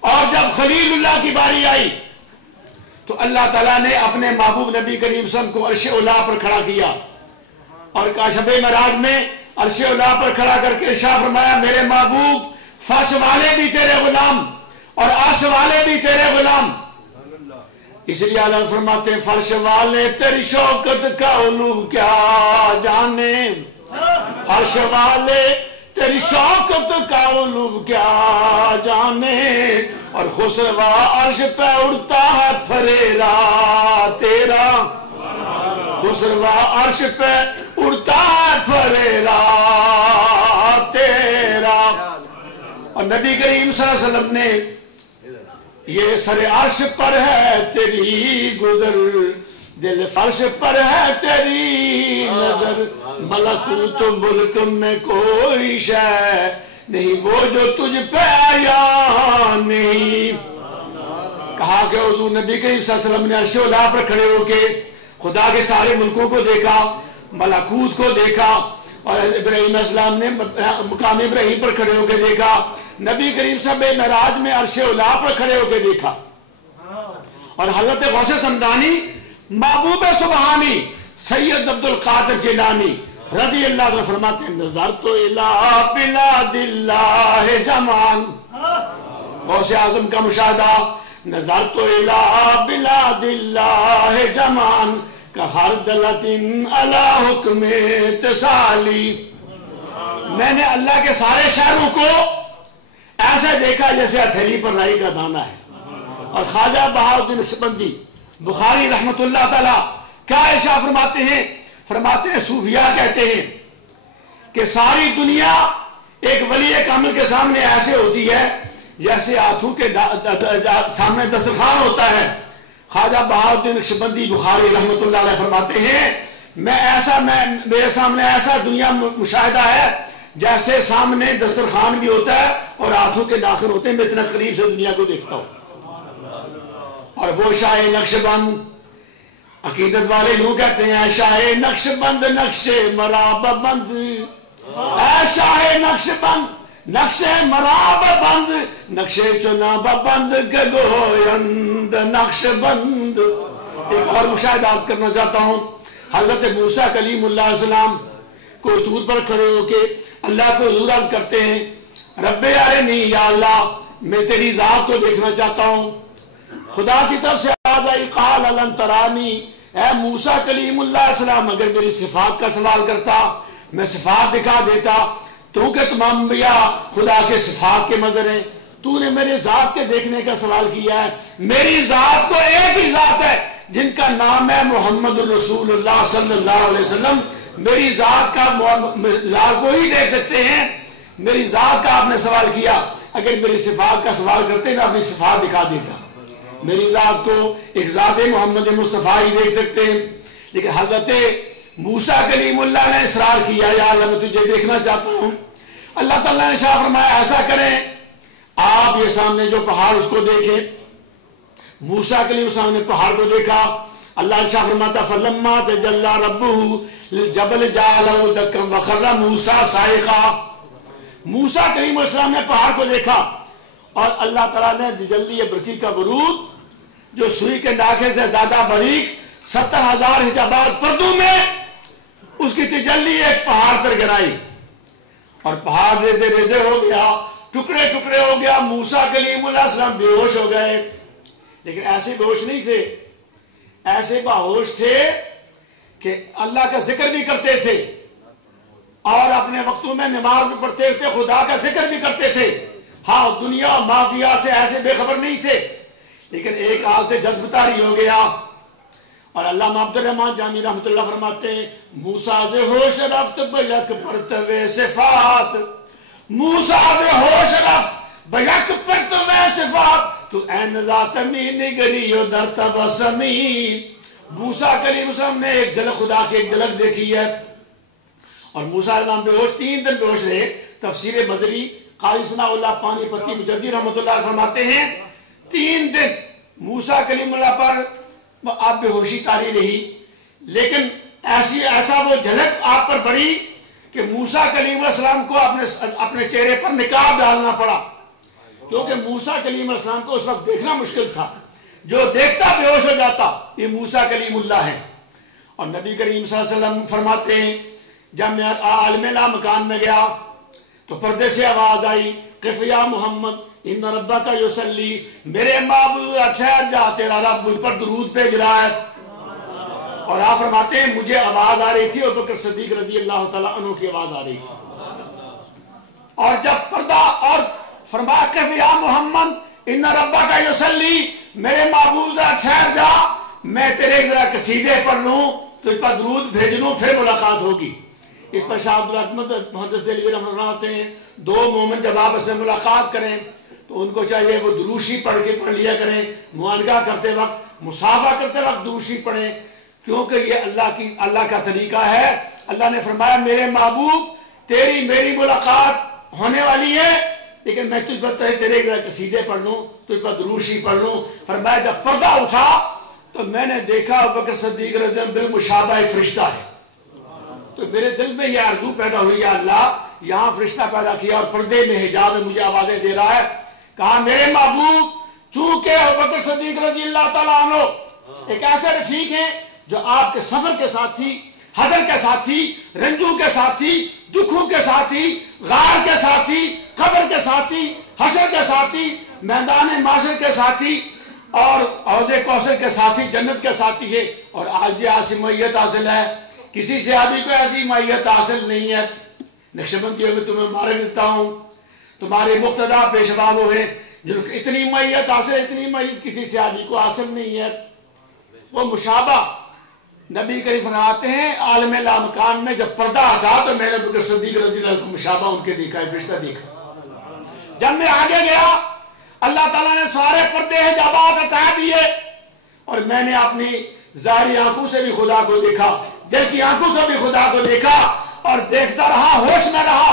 اور جب خلیل اللہ کی باری آئی تو اللہ تعالیٰ نے اپنے محبوب نبی کریم صلی اللہ علیہ وسلم کو عرش اولا پر کھڑا کیا، اور شب معراج میں عرش اولا پر کھڑا کر کے ارشاد فرمایا میرے محبوب فرش والے بھی تیرے غلام اور عرش والے بھی تیرے غلام۔ اس لیے اللہ فرماتے ہیں فرش والے تیری شوکت کا علو کیا جانے، فرش والے تیری شوکت کا علو کیا جانے، اور خسروا عرش پہ اڑتا ہے پھریرا تیرا، خسروا عرش پہ اڑتا ہے پھریرا تیرا۔ اور نبی کریم صلی اللہ علیہ وسلم نے یہ سر عرش پر ہے تیری گزر، دل فرش پر ہے تیری نظر، ملکوت ملک میں کوئی شے نہیں وہ جو تجھ پہ آیا نہیں۔ کہا کہ حضور نبی کریم صلی اللہ علیہ وسلم نے عرش اولا پر کھڑے ہو کے خدا کے سارے ملکوں کو دیکھا، ملکوت کو دیکھا، اور ابراہیم علیہ السلام نے مقام ابراہیم پر کھڑے ہو کے دیکھا، نبی کریم صاحب معراج میں عرش اولا پر کھڑے ہو کے دیکھا۔ اور حضرت غوث سمدانی محبوب سبحانی سید عبد القادر جیلانی رضی اللہ عنہ فرماتے ہیں نظر تو الہ بلاد اللہ جمعان، غوث اعظم کا مشاہدہ، نظر تو الہ بلاد اللہ جمعان کخردلۃ علی حکم اتصالی، میں نے اللہ کے سارے شہروں کو ایسے دیکھا جیسے ہتھیلی پر رائی کا دانہ ہے۔ اور خواجہ بہاؤالدین نقشبندی بخاری رحمت اللہ تعالی کیا ارشاد فرماتے ہیں صوفیاء کہتے ہیں کہ ساری دنیا ایک ولی کامل کے سامنے ایسے ہوتی ہے جیسے ہاتھوں کے سامنے دسترخوان ہوتا ہے۔ خواجہ بہاؤالدین نقشبندی بخاری رحمت اللہ علیہ فرماتے ہیں میرے سامنے ایسا دنیا مشاہدہ ہے جیسے سامنے دسترخوان بھی ہوتا ہے اور ہاتھوں کے ناخن ہوتے ہیں، میں اتنا قریب سے دنیا کو دیکھتا ہوں۔ اور وہ شاہ نقشبند عقیدت والے لوگ کہتے ہیں شاہ نقشبند نقش مراب بند، اے شاہ نقشبند نقش مراب بند، نقش چناب بند کے گویند نقشبند۔ ایک اور مشاہدہ عرض کرنا چاہتا ہوں، حضرت موسیٰ کلیم اللہ علیہ السلام کو طور پر کھڑے ہو کے اللہ کو حضور عرض کرتے ہیں رب ارنی، یا اللہ میں تیری ذات کو دیکھنا چاہتا ہوں۔ خدا کی طرف سے آواز آئی قال لن ترانی، اے موسیٰ کلیم اللہ علیہ السلام اگر میری صفات کا سوال کرتا میں صفات دکھا دیتا، تو کہ تمام انبیاء خدا کے صفات کے منظر ہیں، تو نے میری ذات کے دیکھنے کا سوال کیا ہے۔ میری ذات تو ایک ہی ذات ہے جن کا نام ہے محمد الرسول اللہ صلی اللہ علیہ وسلم، میری ذات کا ذات کو ہی دیکھ سکتے ہیں۔ میری ذات کا آپ نے سوال کیا، اگر میری صفات کا سوال کرتے میں اپنی صفات دکھا دیتا۔ میری ذات کو ایک ذات محمد مصطفیٰ ہی دیکھ سکتے ہیں، لیکن حضرت موسیٰ کلیم اللہ نے اصرار کیا یا اللہ میں تجھے دیکھنا چاہتا ہوں۔ اللہ تعالیٰ نے شاہ فرمایا ایسا کریں آپ یہ سامنے جو پہاڑ اس کو دیکھیں۔ موسیٰ کلیم السلام نے پہاڑ کو دیکھا، اللہ نے شاہ فرماتا فلما تجلی ربہ للجبل جعلہ دکا وخر موسیٰ صاعقا۔ موسیٰ کلیم السلام نے پہاڑ کو دیکھا اور اللہ تعالیٰ نے تجلی برقی کا ورود جو سوئی کے ناکے سے زیادہ باریک 70,000 حجابات پردوں میں اس کی تجلی ایک پہاڑ پر گرائی اور پہاڑ ریزے ریزے ہو گیا، ٹکڑے ٹکڑے ہو گیا۔ موسیٰ کلیم اللہ السلام بے ہوش ہو گئے، لیکن ایسے بے ہوش نہیں تھے، ایسے باہوش تھے کہ اللہ کا ذکر بھی کرتے تھے اور اپنے وقتوں میں نماز بھی پڑھتے تھے, خدا کا ذکر بھی کرتے تھے. ہاں دنیا مافیا سے ایسے بے خبر نہیں تھے, لیکن ایک حالت جذب طاری ہو گیا. اور علامہ عبد الرحمن جامی رحمۃ اللہ فرماتے ہیں موسیٰ ز ہوش رفت بیک پرتوے صفات, موسیٰ ز ہوش رفت بیک پرتوے صفات, تو این ذات می نگری و در تبسمی. موسیٰ کلیم السلام نے ایک جھلک خدا کی ایک جھلک دیکھی ہے, اور موسیٰ علیہ السلام بے ہوش 3 دن بے ہوش رہے. تفسیر مدری قاری ثناء اللہ پانی پتی مجدی رحمۃ اللہ فرماتے ہیں 3 دن موسیٰ کلیم اللہ پر آپ بے ہوشی طاری رہی, لیکن ایسا وہ جھلک آپ پر پڑی کہ موسیٰ کلیم السلام کو اپنے چہرے پر نقاب ڈالنا پڑا, کیونکہ موسیٰ کلیم السلام کو اس وقت دیکھنا مشکل تھا. جو دیکھتا بے ہوش ہو جاتا. یہ موسیٰ کلیم اللہ ہے. اور نبی کریم صلی اللہ علیہ وسلم فرماتے ہیں جب میں عالم لا مکان میں گیا تو پردے سے آواز آئی قف یا محمد ان ربک یصلی, میرے معبود ٹھہر جا تیرا رب مجھ پر درود بھیج رہا ہے. اور آپ فرماتے ہیں مجھے آواز آ رہی تھی ابو بکر صدیق رضی اللہ تعالیٰ عنہ کی آواز آ رہی تھی. اور جب پردہ اور فرمایا قف یا محمد ان ربک یصلی, میرے معبود ٹھہر جا میں تیرے ذرا قصیدے پڑھ لوں تجھ پر درود بھیج لوں پھر ملاقات ہوگی. اس پر شاہ عبدالحکمت محدث دہلوی رحمۃ اللہ آتے ہیں 2 مومن جب آپس میں ملاقات کریں تو ان کو چاہیے وہ دروشی پڑھ لیا کریں, معانقہ کرتے وقت مصافحہ کرتے وقت دروشی پڑھیں, کیونکہ یہ اللہ کا طریقہ ہے. اللہ نے فرمایا میرے محبوب تیری میری ملاقات ہونے والی ہے, لیکن میں تجھ پر تیرے قصیدے پڑھ لوں تجھ پر دروشی پڑھ لوں. فرمایا جب پردہ اٹھا تو میں نے دیکھا ابوبکر صدیق رضی اللہ عنہ بالمشابہ ایک فرشتہ ہے. تو میرے دل میں یہ آرزو پیدا ہوئی یا اللہ یہاں فرشتہ پیدا کیا اور پردے میں حجاب میں مجھے آوازیں دے رہا ہے. کہا میرے محبوب چونکہ ابوبکر صدیق رضی اللہ تعالیٰ عنہ ایک ایسے رفیق ہیں جو آپ کے سفر کے ساتھی, حضر کے ساتھی, رنجوں کے ساتھی, دکھوں کے ساتھی, غار کے ساتھی, قبر کے ساتھی, حشر کے ساتھی, میدان معاشر کے ساتھی اور حوض کوثر کے ساتھی, جنت کے ساتھی ہے. اور آج بھی ایسی معیت حاصل ہے, کسی صحابی کو ایسی معیت حاصل نہیں ہے. نقشبندیوں میں تمہیں مبارک دیتا ہوں, تمہارے مقتدا پیشوا وہ ہیں جن کو اتنی معیت حاصل, اتنی معیت کسی صحابی کو حاصل نہیں ہے. وہ مشابہ نبی کریم فرماتے ہیں عالم لامکان میں جب پردہ ہٹا تو میں نے ابوبکر صدیق رضی اللہ عنہ کو مشابہ ان کے دیکھا ہے, فرشتہ دیکھا. جب میں آگے گیا اللہ تعالیٰ نے سارے پردے حجابات ہٹا دیے اور میں نے اپنی ظاہری آنکھوں سے بھی خدا کو دیکھا, دل کی آنکھوں سے بھی خدا کو دیکھا اور دیکھتا رہا, ہوش میں رہا.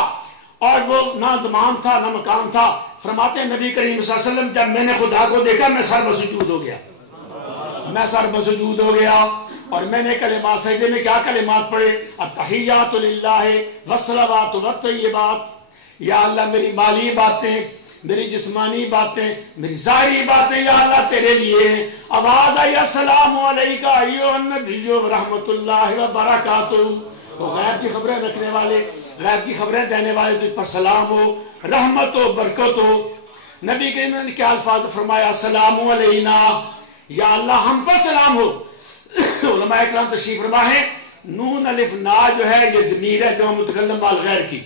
اور وہ نہ زمان تھا نہ مکان تھا. فرماتے ہیں نبی کریم صلی اللہ علیہ وسلم جب میں نے خدا کو دیکھا میں سر مسجود ہو گیا, میں سر مسجود ہو گیا. اور میں نے کلمات سجدے میں کیا کلمات پڑھے, التحیات للہ والصلوات والطیبات. یا اللہ میری مالی باتیں, میری جسمانی باتیں, میری ظاہری باتیں یا اللہ تیرے لیے ہیں. آواز آئی السلام علیکہ ایھا النبی ورحمۃ اللہ وبرکاتہ. غیب کی خبریں رکھنے والے, غیب کی خبریں دینے والے تجھ پر سلام ہو, رحمت ہو, برکت ہو. نبی کریم نے کیا الفاظ فرمایا, السلام علینا, یا اللہ ہم پر سلام ہو. علماء اکرام تشریف فرما ہے نون الف نا جو ہے یہ ضمیر ہے جو متکلم بالغیر کی.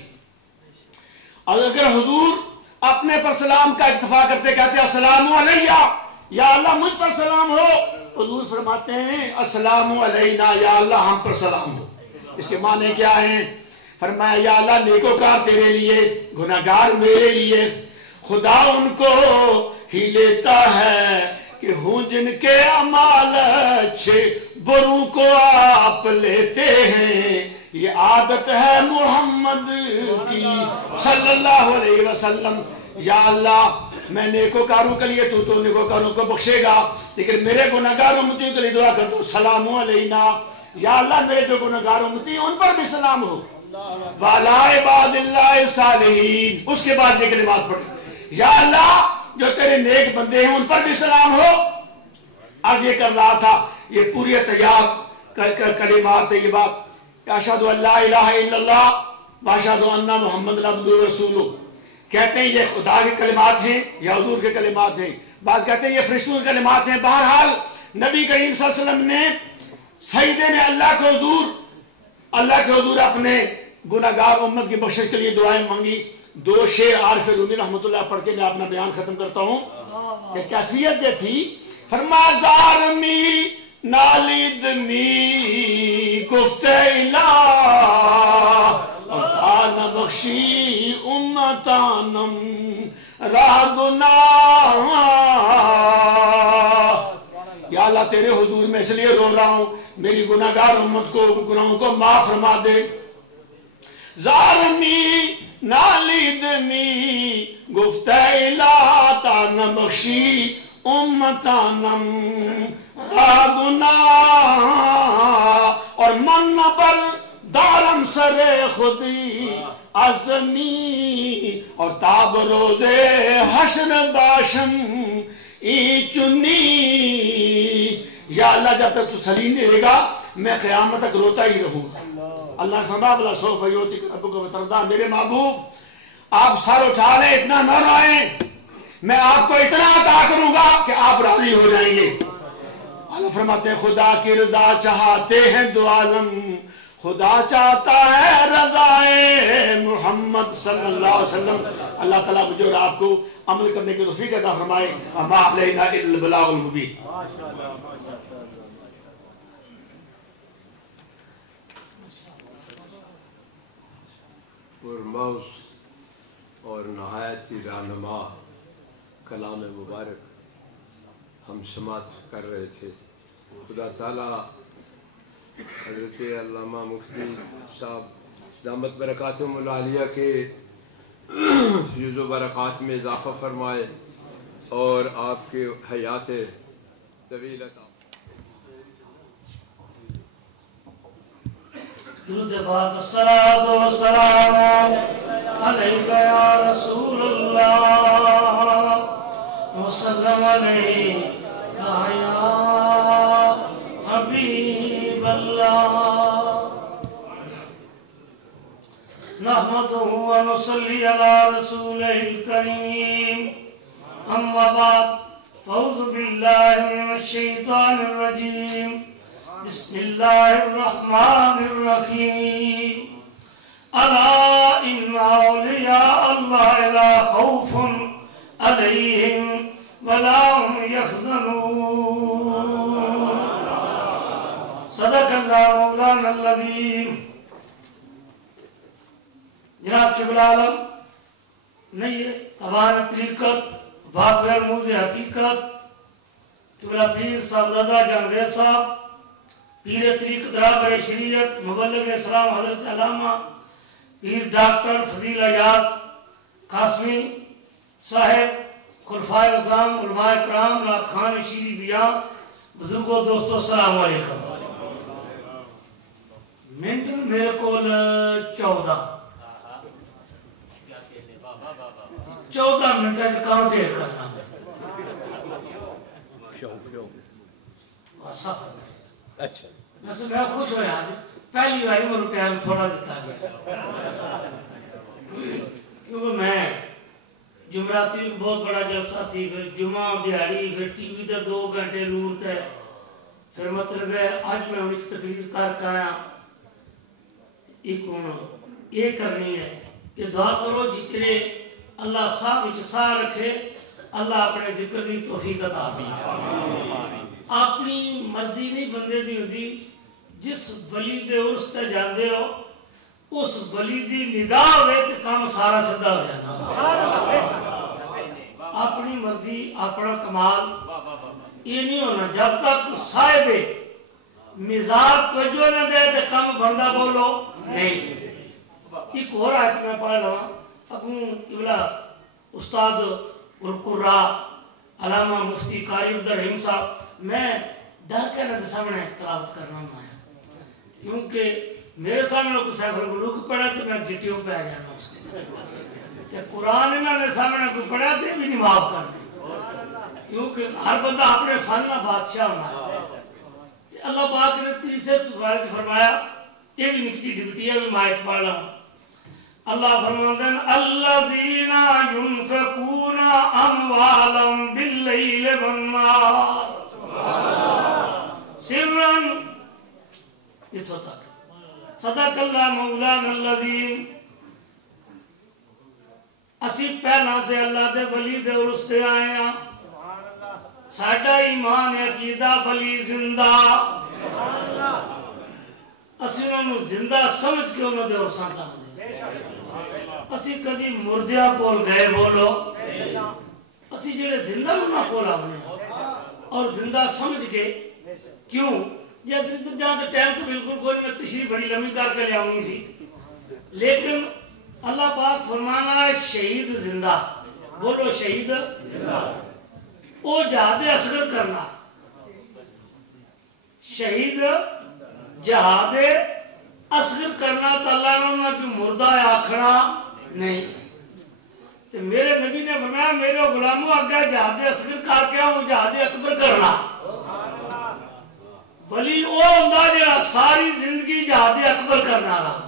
اور اگر حضور اپنے پر سلام کا اکتفا کرتے کہتے السلام علیہ, یا اللہ مجھ پر سلام ہو, حضور فرماتے ہیں السلام علینا, یا اللہ ہم پر سلام ہو. اس کے معنی کیا ہیں؟ فرمایا یا اللہ نیکوکار تیرے لیے, گناہگار میرے لیے. خدا ان کو ہی لیتا ہے کہ ہوں جن کے اعمال اچھے, بروں کو آپ لیتے ہیں. یہ عادت ہے محمد کی صلی اللہ علیہ وسلم. یا اللہ میں نیکوکاروں کے لیے تو نیکوکاروں کو بخشے گا, لیکن میرے گناہگار امتیوں کے لیے دعا کر دو سلام علینا. یا اللہ میرے جو گناہگار امتی ان پر بھی سلام ہو. وعلی عباد اللہ الصالحین. اس کے بعد یہ کلمات پڑھیں, یا اللہ جو تیرے نیک بندے ہیں ان پر بھی سلام ہو. عرض یہ کر رہا تھا یہ پوری طیاب کلمات طیبات, اشہد ان لا الہ الا اللہ واشہد ان محمد عبدہ ورسولہ. کہتے ہیں یہ خدا کے کلمات ہیں یا حضور کے کلمات ہیں, بعض کہتے ہیں یہ فرشتوں کے کلمات ہیں. بہرحال نبی کریم صلی اللہ علیہ وسلم نے سجدے میں اللہ کے حضور اپنے گناہگار امت کی بخشش کے لیے دعائیں مانگی. 2 شعر عارف رومی رحمۃ اللہ پڑھ کے میں اپنا بیان ختم کرتا ہوں کہ کیفیت یہ تھی. فرما زارمی نالیدنی گفت الہ اور بخشی امتانم راہ گناہ. یا اللہ تیرے حضور میں اس لیے رو رہا ہوں میری گناہگار امت کو گناہوں کو معاف فرما دے. زارنی نالیدنی گفت الہ تان بخشی امتانم راہ گناہ. اور من پر دارم سر خودی عظمی اور تاب روزے حشر باشم ای چنی. یا اللہ جب تک تو سلیم دے گا میں قیامت تک روتا ہی رہوں گا. اللہ فرمایا بلا سوف یوتی ربک وترضا. میرے محبوب آپ سر اٹھا لیں اتنا نہ روئیں میں آپ کو اتنا عطا کروں گا کہ آپ راضی ہو جائیں گے. اللہ فرماتے ہیں خدا کی رضا چاہتے ہیں دو عالم خدا چاہتا ہے رضائے محمد صلی اللہ علیہ وسلم. اللہ تعالیٰ مجھے اور آپ کو عمل کرنے کی توفیق عطا فرمائے. وما علینا الا البلاغ المبین. پرموز اور نہایت ہی رہنما کلام مبارک ہم سماعت کر رہے تھے. خدا تعالیٰ حضرت علامہ مفتی صاحب دامت برکاتہم العالیہ کے فیض و برکات میں اضافہ فرمائے اور آپ کے حیات طویل عطا. درود پاک الصلاۃ والسلام علیک یا رسول اللہ وسلم علیک یا حبیب اللہ. نحمده ونصلي على رسوله الكريم. اما بعد فاعوذ بالله من الشيطان الرجيم. بسم الله الرحمن الرحيم. ألا إن أولياء الله لا خوف عليهم ولا هم يحزنون. صدق الله مولانا العظيم. جناب قبلہ عالم نہیں ہے تبان طریقت باب رموز حقیقت قبلہ پیر صاحبزادہ جہانگیر صاحب پیر طریقت رابر شریعت مبلغ اسلام حضرت علامہ پیر ڈاکٹر فضیل ایاز قاسمی صاحب خلفائے اعظام علماء کرام نعت خوان شیری بیاں بزرگوں دوستوں السلام علیکم. منٹ میرے کو 14 منٹ کاؤنٹ کرنا اچھا ویسے میں خوش ہوا آج پہلی باری مجھے ٹائم تھوڑا دیتا گیا کیونکہ میں جمعراتی بھی بہت بڑا جلسہ تھی پھر جمعہ دیہڑی پھر ٹی وی تے 2 گھنٹے نور تے پھر مطلب ہے آج میں ایک تقریر کر کے آیا ایک یہ کرنی ہے کہ دعا کرو جتنے اللہ صاحب وچ سا رکھے اللہ اپنے ذکر دی توفیق عطا فرمائے. اپنی مرضی نہیں بندے دی ہوندی جس ولی دے عرس تے جاندے ہو اس ولی دی نگاہ ہوئے تے کام سارا سدھا ہو جانا. اپنی مرضی اپنا کمال یہ نہیں ہونا جب تک صاحب مزاج توجہ نہ دے تے کام بندہ بولو نہیں. ایک اور آیت میں پڑھ لوں ابو قبلہ استاد القراء علامہ مفتی قاری عبدالرحیم صاحب میں ڈر کے نہ سامنے تلاوت کرنا ہوں کیونکہ میرے سامنے کوئی سیف الملوک پڑھا تو میں گٹیوں پہ آ جانا اس کے قرآن انہوں نے سامنے کوئی پڑھا تو بھی نہیں معاف کرنا کیونکہ ہر بندہ اپنے فن کا بادشاہ ہونا ہے. اللہ پاک نے تیسرے سوال فرمایا یہ بھی نکلی ڈیوٹی ہے بھی مائت پڑھ رہا ہوں. اللہ فرماتے ہیں الذین ينفقون اموالا باللیل والنہار سرا اتھوں تک صدق اللہ مولانا العظیم اسی پہلا دے اللہ دے ولی دے عرس تے آئے ہیں ساڈا ایمان عقیدہ ولی زندہ اسی انہوں زندہ سمجھ کے انہوں دے عرساں جاندے اسی کدی مردیا کول گئے بولو اسی جڑے زندہ انہوں کول آنے اور زندہ سمجھ کے کیوں جہاں ٹائم تو بالکل کوئی میں تشریح بڑی لمبی کر کے لے آؤنی سی لیکن اللہ پاک فرمانا ہے شہید زندہ بولو شہید زندہ وہ جہاد اصغر کرنا شہید جہاد اصغر کرنا تو اللہ نے انہوں نے مردہ آکھنا نہیں تو میرے نبی نے فرمایا میرے غلاموں اگر جہاد اصغر کر کے وہ جہاد اکبر کرنا ولی او ہوندا جڑا ساری زندگی جہاد اکبر کرنا رہا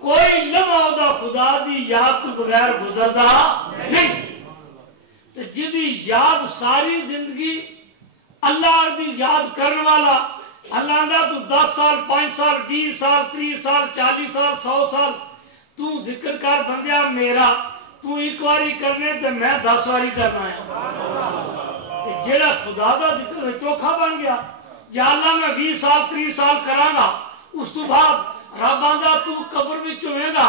کوئی لمحہ دا خدا دی یاد تو بغیر گزردا نہیں تو جدی یاد ساری زندگی اللہ دی یاد کرنے والا اللہ دا تو 10 سال 5 سال 20 سال 30 سال 40 سال 100 سال تو ذکر کر بندیا میرا تو ایک واری کرنے تے میں 10 واری کرنا ہے جیڑا خدا دا ذکر چوکھا بن گیا یا اللہ میں 20 سال 30 سال کرانا اس تو بعد رب آندا تو قبر بھی چویں گا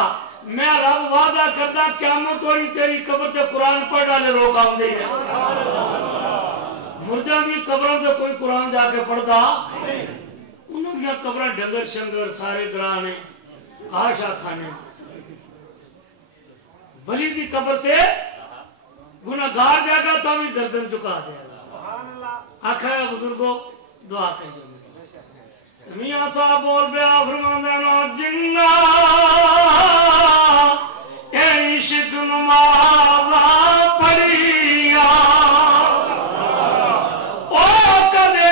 میں رب وعدہ کرتا قیامت ہوئی تیری قبر تے قرآن پڑھ ڈالے لوگ آؤں دے مردوں کی قبروں تے کوئی قرآن جا کے پڑھتا انہوں نے قبریں ڈنگر شنگر سارے گرانے آشا کھانے ولی دی قبر تے گناہگار جا گا تو بھی گردن چکا دے آکھا ہے بزرگوں دعا کریے میاں صاحب بول بیا فرماندے نا جنہ عشق نمازا پڑھیا او کدے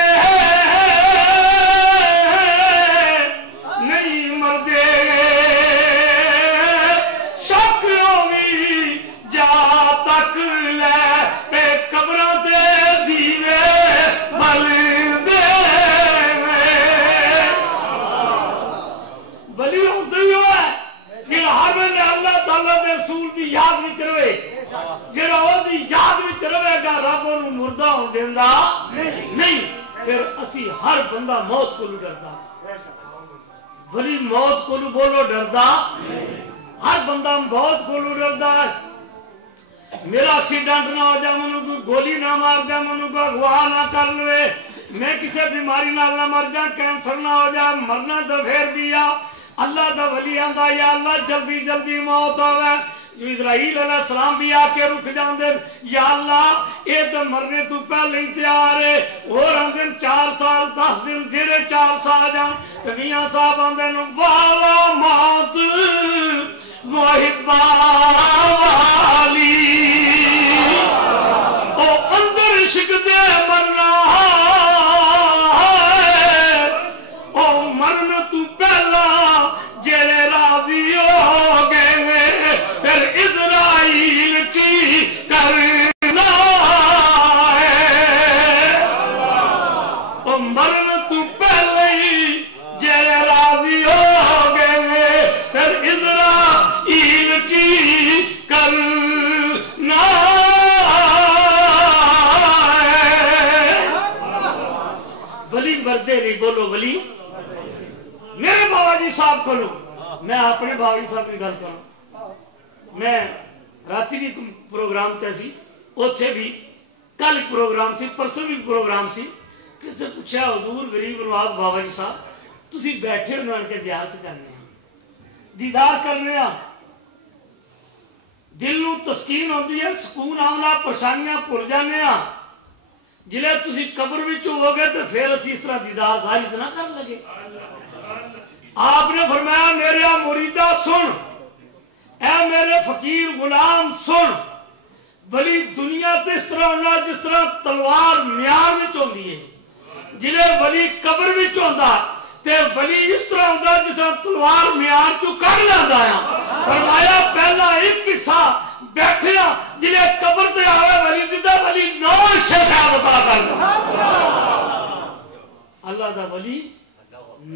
نہیں مردے شکیوں بھی جا تک لے پہ قبروں تے دیوے بل رسول دی یاد وچ رہے جڑا او دی یاد وچ رہے گا رب اونوں مردہ ہون دیندا نہیں پھر اسی ہر بندہ موت کو ڈردا ولی موت کو بولو ڈردا ہر بندہ موت کو ڈردا میرا ایکسیڈنٹ نہ ہو جائے منوں کوئی گولی نہ مار دے منوں کوئی اغوا نہ کر لے میں کسی بیماری نال نہ مر جاں کینسر نہ ہو جائے مرنا تو پھر بھی آ اللہ دا ولی آندا یا اللہ جلدی جلدی موت آوے جو اسرائیل علیہ السلام بھی آ کے رک جاندے یا اللہ اے تے مرنے تو پہلے ہی تیار ہے اور آندے 4 سال 10 دن جڑے 4 سال جان تے میاں صاحب آندے والا موت محبا والی او اندر عشق دے مرنا او مرن تو پہلا جڑے راضی ہو گئے پھر اسرائیل کی کرنا ہے او مرن تو پہلے ہی جڑے راضی ہو گئے پھر اسرائیل کی کرنا ہے ولی مردے نہیں بولو ولی میرے بابا جی صاحب کو لوں میں اپنے بابا جی صاحب کی گل کروں میں راتی بھی پروگرام تے سی اوتھے بھی کل پروگرام سی پرسوں بھی پروگرام سی کسے پوچھا حضور غریب نواز بابا جی صاحب تسی بیٹھے انہوں نے زیارت کرنے ہیں دیدار کرنے ہیں دل نو تسکین ہوتی ہے سکون آمنا پریشانیاں بھول جانے ہیں جلے تسی قبر وچ ہو گئے تو پھر اسی اس طرح دیدار ظاہر نہ کر لگے آپ نے فرمایا میرے مریدہ سن اے میرے فقیر غلام سن ولی دنیا تے اس طرح ہونا جس طرح تلوار میار وچ ہوندی ہے جلے ولی قبر وچ ہوندا تے ولی اس طرح ہوندا جس طرح تلوار میار چوں کڈ لیندا ہے فرمایا پہلا ایک قصہ بیٹھیا جلے قبر تے آوے ولی دیدا ولی نو شے بتا کر اللہ دا ولی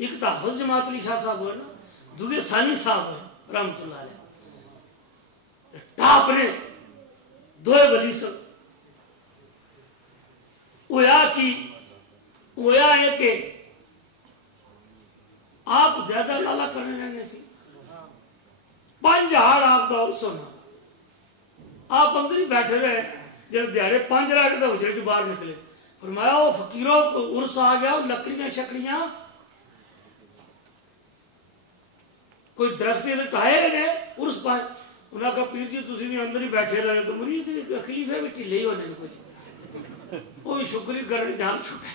ایک تو حافظ جماعت علی شاہ صاحب ہوئے نا, دوسرے ثانی صاحب ہوئے رحمت اللہ علیہ, ٹاپ نے دوئے ولی سن ہویا ہے کہ آپ زیادہ لالا کرنے رہنے سی 5 ہاڑ آپ دا اور سونا آپ اندر ہی بیٹھے رہے جب دیہڑے 5 رہ کے حجرے جو باہر نکلے فرمایا وہ فقیروں عرس آ گیا, وہ لکڑیاں شکڑیاں کوئی درخت ٹائے نے عرس پائے. انہوں نے کہا پیر جی تسی بھی اندر ہی بیٹھے رہے تو مرید بھی خلیفے بھی ٹھلے ہی ہونے کچھ وہ بھی شکری کرنے جان چھوٹے.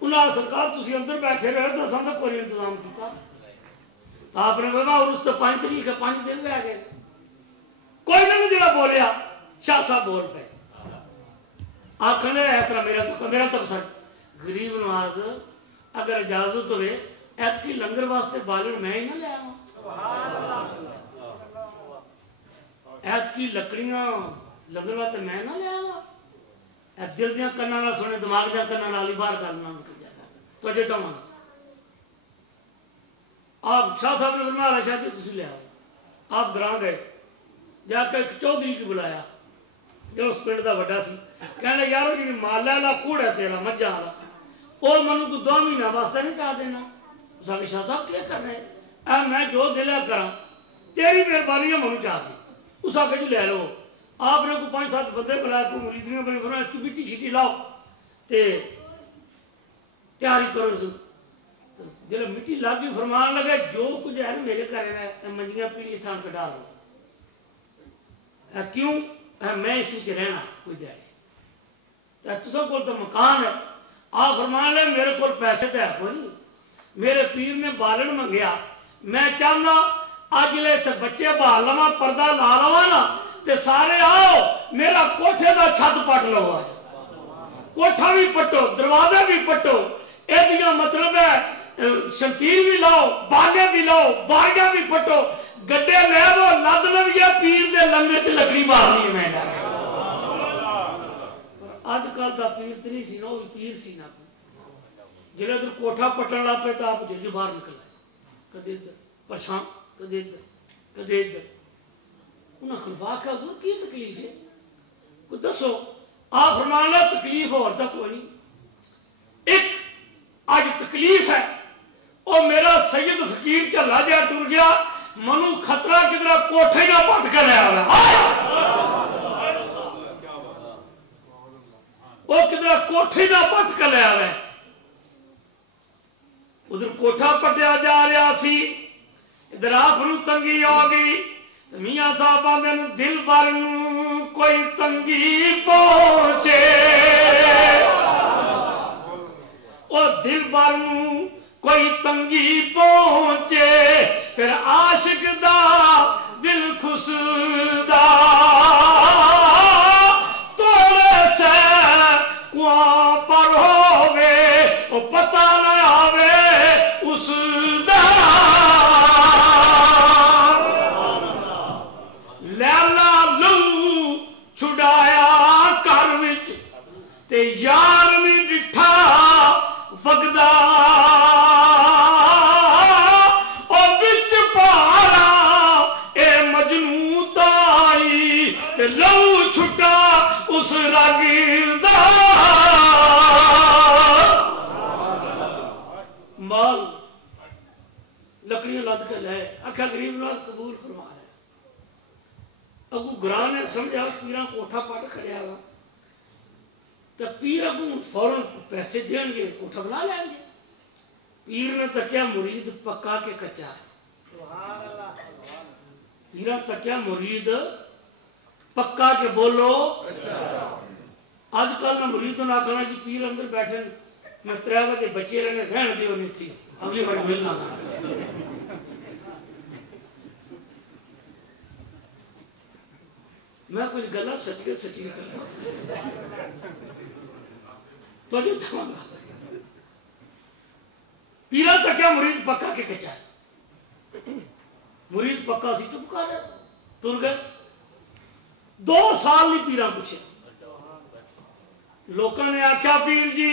انہوں نے سرکار تسی اندر بیٹھے رہے تو سن کوئی انتظام کیتا. آپ نے کہا عرس تو 5 تاریخ ہے 5 دن رہ گئے. کوئی نہ جڑا بولیا شاہ صاحب بول پہ آخر اس طرح میرا تو سر غریب نواز اگر اجازت ہوئے ایت کی لنگر واسطے بالن میں ہی نہ لے آؤں, ایت کی لکڑیاں لنگر واسطے میں نہ لے آؤں. دل دیا کنا نہ سنے دماغ دیا کنا نہ باہر کرنا نکل جائے تو اجے تو آپ شاہ صاحب نے فرمایا شاہ جی تسی لے آؤ. آپ گراں گئے جا کے ایک چودھری کی بلایا جو اس پنڈ دا وڈا سی. کہنے یارو جی مالا والا کوڑ ہے تیرا مجھا والا اور منو کو 2 مہینہ واسطے نہیں چاہ دینا. اس آگے شاہ صاحب کیا کرنا ہے اے میں جو دلیا کرا تیری مہربانی ہے منو چاہ دی. اس آگے جو لے لو. آپ نے کو 5-7 بندے بلایا کو مریدیوں بنے فرمایا اس کی مٹی شٹی لاؤ تے تیاری کرو. جب مٹی لا کے فرمان لگے جو کچھ ہے میرے گھر ہے منجیاں پیڑی تھان کٹا لو. کیوں میں اسی کے رہنا کوئی دے تسا کو تو مکان ہے. آپ فرمان لے میرے کو پیسے تو ہے کوئی میرے پیر نے بالن منگیا میں چاہنا اج لے بچے بال لوا پردہ لا لوا نا تے سارے آؤ میرا کوٹھے دا چھت پٹ لو. کوٹھا بھی پٹو دروازے بھی پٹو یہ مطلب ہے شمشیر بھی لاؤ بالے بھی لاؤ باریاں بھی پٹو گڈے لے وہ لد لو یا پیر دے لنگے تے لکڑی مارنی ہے. میں آج کل دا پیر تے نہیں سی نا وہ پیر سی نا جلے ادھر کوٹھا پٹن لا پہ تو آپ جلدی باہر نکل آئے کدے ادھر پرچھان کدے ادھر کدے ادھر. انہاں خلفا کہا ادھر کی تکلیف ہے کوئی دسو. آپ فرمانا تکلیف اور تک کوئی نہیں. ایک آج تکلیف ہے اور میرا سید فقیر چلا جا ٹر گیا منو خطرہ کدھر کوٹھے نہ پٹ کر لیا وہ کدھر کوٹھے نہ پٹ کر لیا ہے. ادھر کوٹھا پٹیا جا رہا سی ادھر آپ نو تنگی آ گئی میاں صاحب آدھے دل بر کوئی تنگی پہنچے اور دل بر کوئی تنگی پہنچے پھر عاشق دا دل خسدا توڑے سے کواں پر ہووے او پتہ نہ آوے اس دا لیلا لو چھڑایا کر وچ تے یار نہیں ڈٹھا وگدا لو چھٹا اس رگدا مال لکڑیاں لد کے لے آخیا غریب نواز قبول فرما ہے. اگو گراں نے سمجھا پیراں کوٹھا پٹ کھڑیا وا تو پیر اگو فوراً پیسے دیں گے کوٹھا بنا لیں گے. پیر نے تکیا مرید پکا کے کچا ہے. پیراں تکیا مرید پکا کے بولو. آج کل نہ مرید نہ کہنا جی پیر اندر بیٹھے میں 3 بجے بچے رہنے رہن دیو نہیں تھی اگلی بار ملنا. میں کچھ گلا سچی کرنا تو جو تھا پیرا تک کیا مرید پکا کے کچا مرید پکا سی چپ کر ٹر گئے. 2 سال نہیں پیرا پوچھے. لوکاں نے آکھیا پیر جی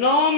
9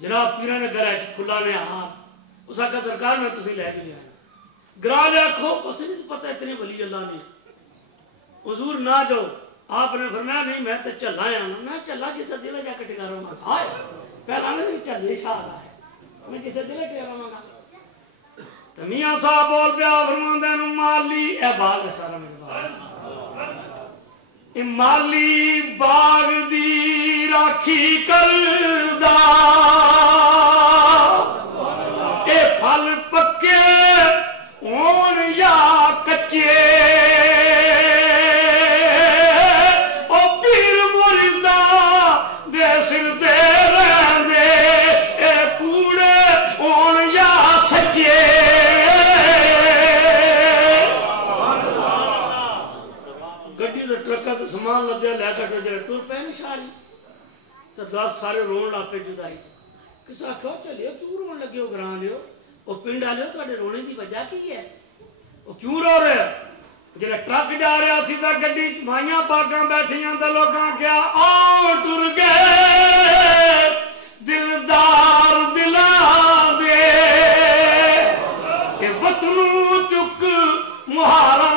جناب پیرا نے گھر کھلا نے اس آخر سرکار میں تسی لے کے لیا گرا لیا کھو اسے نہیں پتا اتنے ولی اللہ نے حضور نہ جاؤ آپ نے فرمایا نہیں میں تو چلا آیا میں چلا کسی دل جا کے ٹکا رہا ہوں پہلا نہیں چلے شاہ رہا ہے میں کسی دل ٹکا رہا ہوں تو میاں صاحب بول پیا فرماندے نو مالی اے باغ ہے سارا میرے باغ مالی باغ دی راکھی کردا اے پھل پکے ہون یا کچے او پیر مردا دے سر دے رہندے اے کوڑے ہون یا سچے ٹرکا سامان لدیا لے کر جائے ٹور پہ نہیں شاری تو دس سارے رون لا پہ جدائی کس آخو چلے تو رون لگے ہو گران لو وہ پنڈ والے تھوڑے رونے کی وجہ کی ہے وہ کیوں رو رہے جب ٹرک جا رہا سی تو گڈی مائیاں پاگاں بیٹھیاں تو لوگاں کیا آؤ ٹر گئے دلدار دلاں دے کہ وطنوں چک مہارا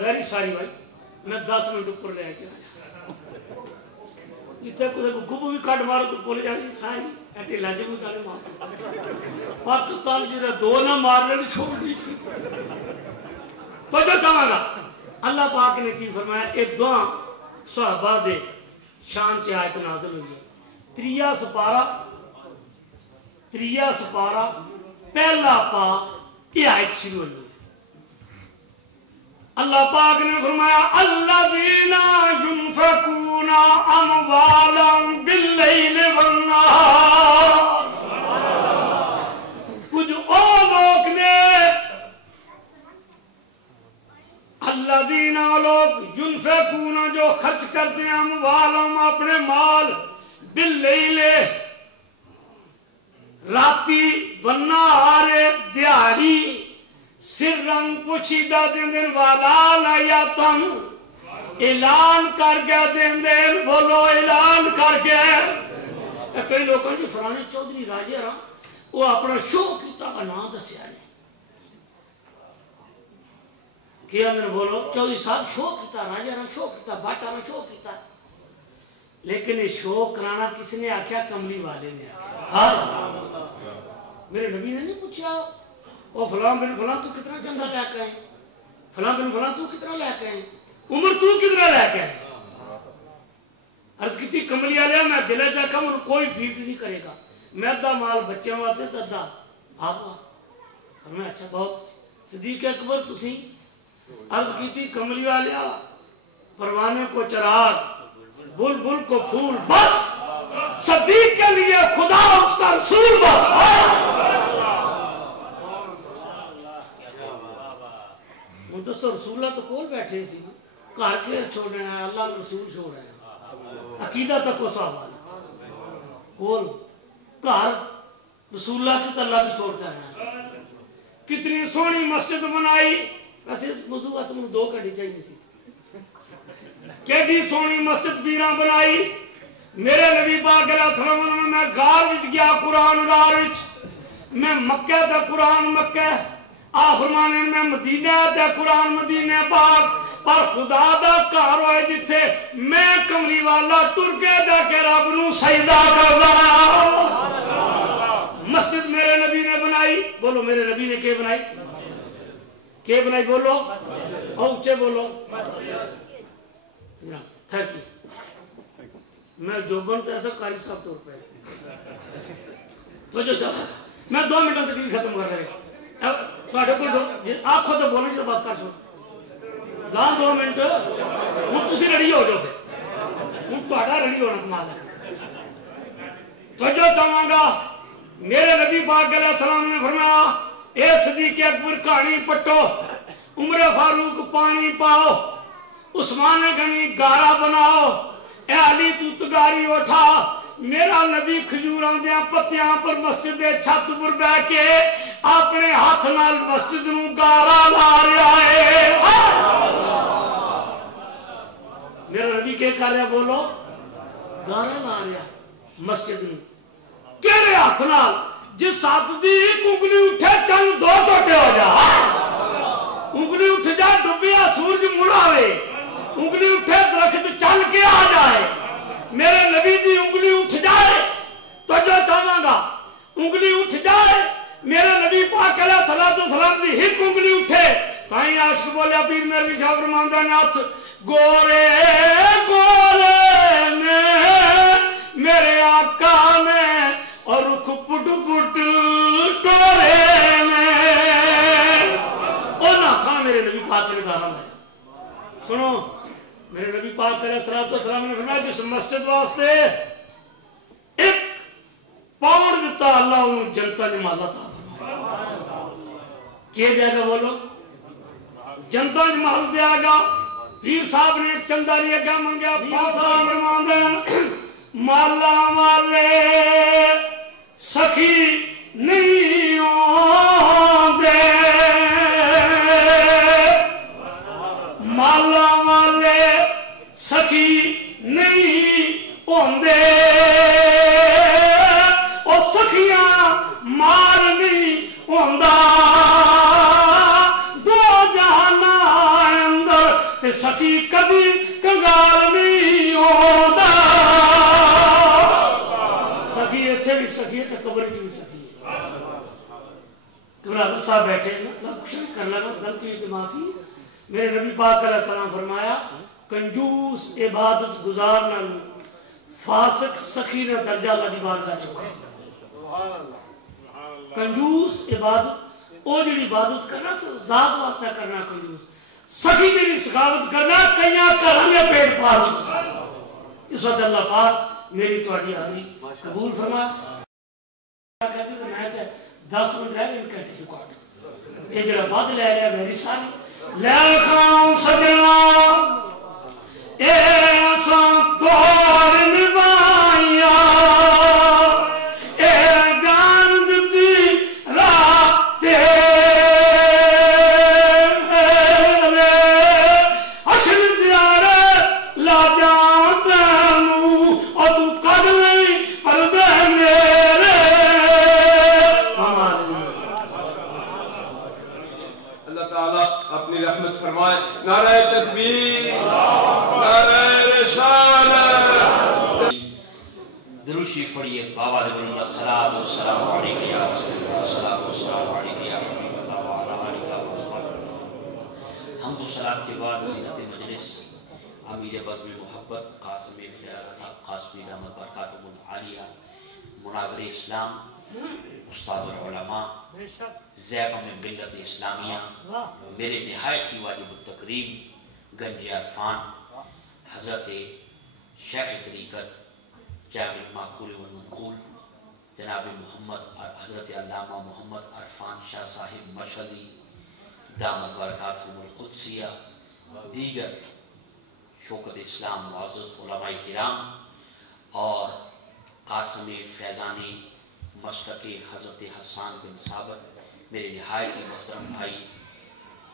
ویری ساری بھائی میں 10 منٹ اوپر لے کے آیا اتنے کسی کو گب بھی کٹ مارو تو بولے جائے سائی ایٹی لاجے میں تارے مار پاکستان جیسے 2 نہ مارنے نے چھوڑ دی تو جو چاہاں گا اللہ پاک نے کی فرمایا ایک دعا صحابہ دے شان کی آیت نازل ہوئی ہے 3 سپارہ پہلا پا یہ آیت شروع ہوئی اللہ پاک نے فرمایا الذین ينفقون اموالهم باللیل والنہار کچھ اور لوگ نے الذین لوگ ينفقون جو خرچ کرتے ہیں اموالهم اپنے مال باللیل راتی والنہار دیہڑی سرم پوچھیدہ دن دن والا نیاتم اعلان کر گیا دن دن بولو اعلان کر گیا کئی لوگوں نے فرانے چودھری راجے رہا وہ اپنا شو کیتا کا نام دسیا نہیں کیا اندر بولو چودھری صاحب شو کیتا راجے رہا شو کیتا باٹا رہا شو کیتا لیکن یہ شو کرانا کس نے آکھیا کملی والے نے آکھیا میرے نبی نے نہیں پوچھا وہ فلاں بن فلاں تو کتنا چندہ لے کے آئے فلاں بن فلاں تو کتنا لے کے آئے عمر تو کتنا لے کے آئے عرض کتی کملی آلیا میں دلے جا کم کوئی بھیٹ نہیں کرے گا میں دا مال بچے واتے دا آپ واسطے اور میں اچھا بہت صدیق اکبر تسی عرض کتی کملی آلیا پروانے کو چراغ بل بل کو پھول بس صدیق کے لیے خدا اس کا رسول بس تو رسول اللہ تو کول بیٹھے سی گھر کے چھوڑ رہے ہیں اللہ رسول چھوڑ رہے ہیں عقیدہ تک کو صاحب کول گھر رسول اللہ کی اللہ بھی چھوڑتا ہے کتنی سونی مسجد بنائی ویسے موضوع تم 2 گھنٹے چاہیے سی کیڑی سونی مسجد پیراں بنائی میرے نبی پاک علیہ السلام میں گھر وچ گیا قرآن گھر وچ میں مکہ تے قرآن مکہ فرمانے میں مدینہ تے قرآن مدینہ پاک پر خدا دا گھر ہوئے جتھے میں کملی والا ٹر کے جا کے رب نو سجدہ کردا مسجد میرے نبی نے بنائی بولو میرے نبی نے کیا بنائی بولو اور اونچے بولو تھینک یو میں جو بنتا ایسا قاری صاحب طور پہ تو جو میں 2 منٹ تقریر ختم کر رہے آنکھوں تو بولنے کی بس کر چھوڑ لان 2 منٹ ہوں تسی ریڈی ہو جاؤ ہوں ریڈی ہونا کمال ہے تو جو چاہوں گا میرے نبی پاک علیہ السلام نے فرمایا اے صدیق اکبر کہانی پٹو، عمر فاروق پانی پاؤ، عثمان غنی گارا بناؤ، اے علی تو تگاری اٹھا۔ میرا نبی کھجوراں دیاں پتیاں پر مسجد دے چھت پر بیٹھ کے اپنے ہاتھ نال مسجد نوں گارا لا رہا ہے۔ میرا نبی کیا کر رہا بولو؟ گارا لا رہا مسجد نوں کہڑے ہاتھ نال؟ جس ہاتھ دی ایک انگلی اٹھے چند دو ٹوٹے ہو جا، انگلی اٹھ جا ڈوبیا سورج مڑاوے، انگلی اٹھے درخت چل کے آ جائے۔ میرے نبی دی انگلی اٹھ جائے تو جو چاہاں گا انگلی اٹھ جائے، میرے نبی پاک علیہ السلام دی ایک انگلی اٹھے تائیں عاشق بولیا پیر میرے شاہ فرماندہ ناتھ گورے گورے نے میرے آقا نے اور رخ پٹ پٹ ٹورے نے او نہ تھا میرے نبی پاک نے گانا لائے۔ سنو میرے نبی پاک علیہ السلام نے فرمایا جس مسجد واسطے ایک پاؤنڈ دیتا اللہ انہوں جنتا نے مالا تھا کیے دیا گا بولو؟ جنتا نے مال دیا گا۔ پیر صاحب نے ایک چندہ لیا گا منگیا پیر صاحب فرمان دیں مالا والے سخی نہیں ہوندے، مالا والے سخی نہیں ہوندے، او سخیاں مار نہیں ہوندا، دو جہانا اندر تے سخی کبھی کنگال نہیں ہوندا۔ سخی اتھے بھی سخی ہے تے قبر کی بھی سخی ہے۔ برادر صاحب بیٹھے لکشن کر لگا غلطی تے معافی۔ میرے نبی پاک علیہ السلام فرمایا کنجوس عبادت گزار نہ لوں فاسق سخی نے درجہ اللہ دی بارگاہ چکا۔ کنجوس عبادت او جڑی عبادت کرنا ذات واسطہ کرنا، کنجوس سخی جڑی سخاوت کرنا کئیاں گھراں میں پیٹ پال چکا۔ اس وقت اللہ پاک میری تہاڈی حاضری قبول فرما۔ کہتے تھے میں تے 10 منٹ رہ گئے ان گھنٹے ریکارڈ یہ جڑا ود لے رہا میری ساری لے کھاؤں سجنا ایسا دور نبھائیا اے جان دی رات تیرے حشر دیارے لا جان تینوں اور تو کر نہیں پردے میرے۔ اللہ تعالیٰ اپنی رحمت فرمائے۔ نعرہ تکبیر، نعرہ رسالت۔ درود شریف پڑھیے بابا دے بلند الصلاۃ والسلام علیہ یا رسول اللہ، الصلاۃ والسلام علیہ یا حبیب اللہ وعلی آلہ وصحبہ۔ حمد و صلاۃ کے بعد زینت مجلس امیر بزم محبت قاسم فیاض قاسمی دامت برکاتہ العالیہ، مناظر اسلام، استاد العلماء، زیغم ملت اسلامیہ، میرے نہایت ہی واجب التکریم گنج عرفان حضرت شیخ طریقت جامع المعقول والمنقول جناب محمد حضرت علامہ محمد عرفان شاہ صاحب مشہدی دامت برکاتہم القدسیہ، دیگر شوکت اسلام معزز علماء کرام اور قاسم فیضانی مسلک حضرت حسان بن ثابت، میرے نہایت ہی محترم بھائی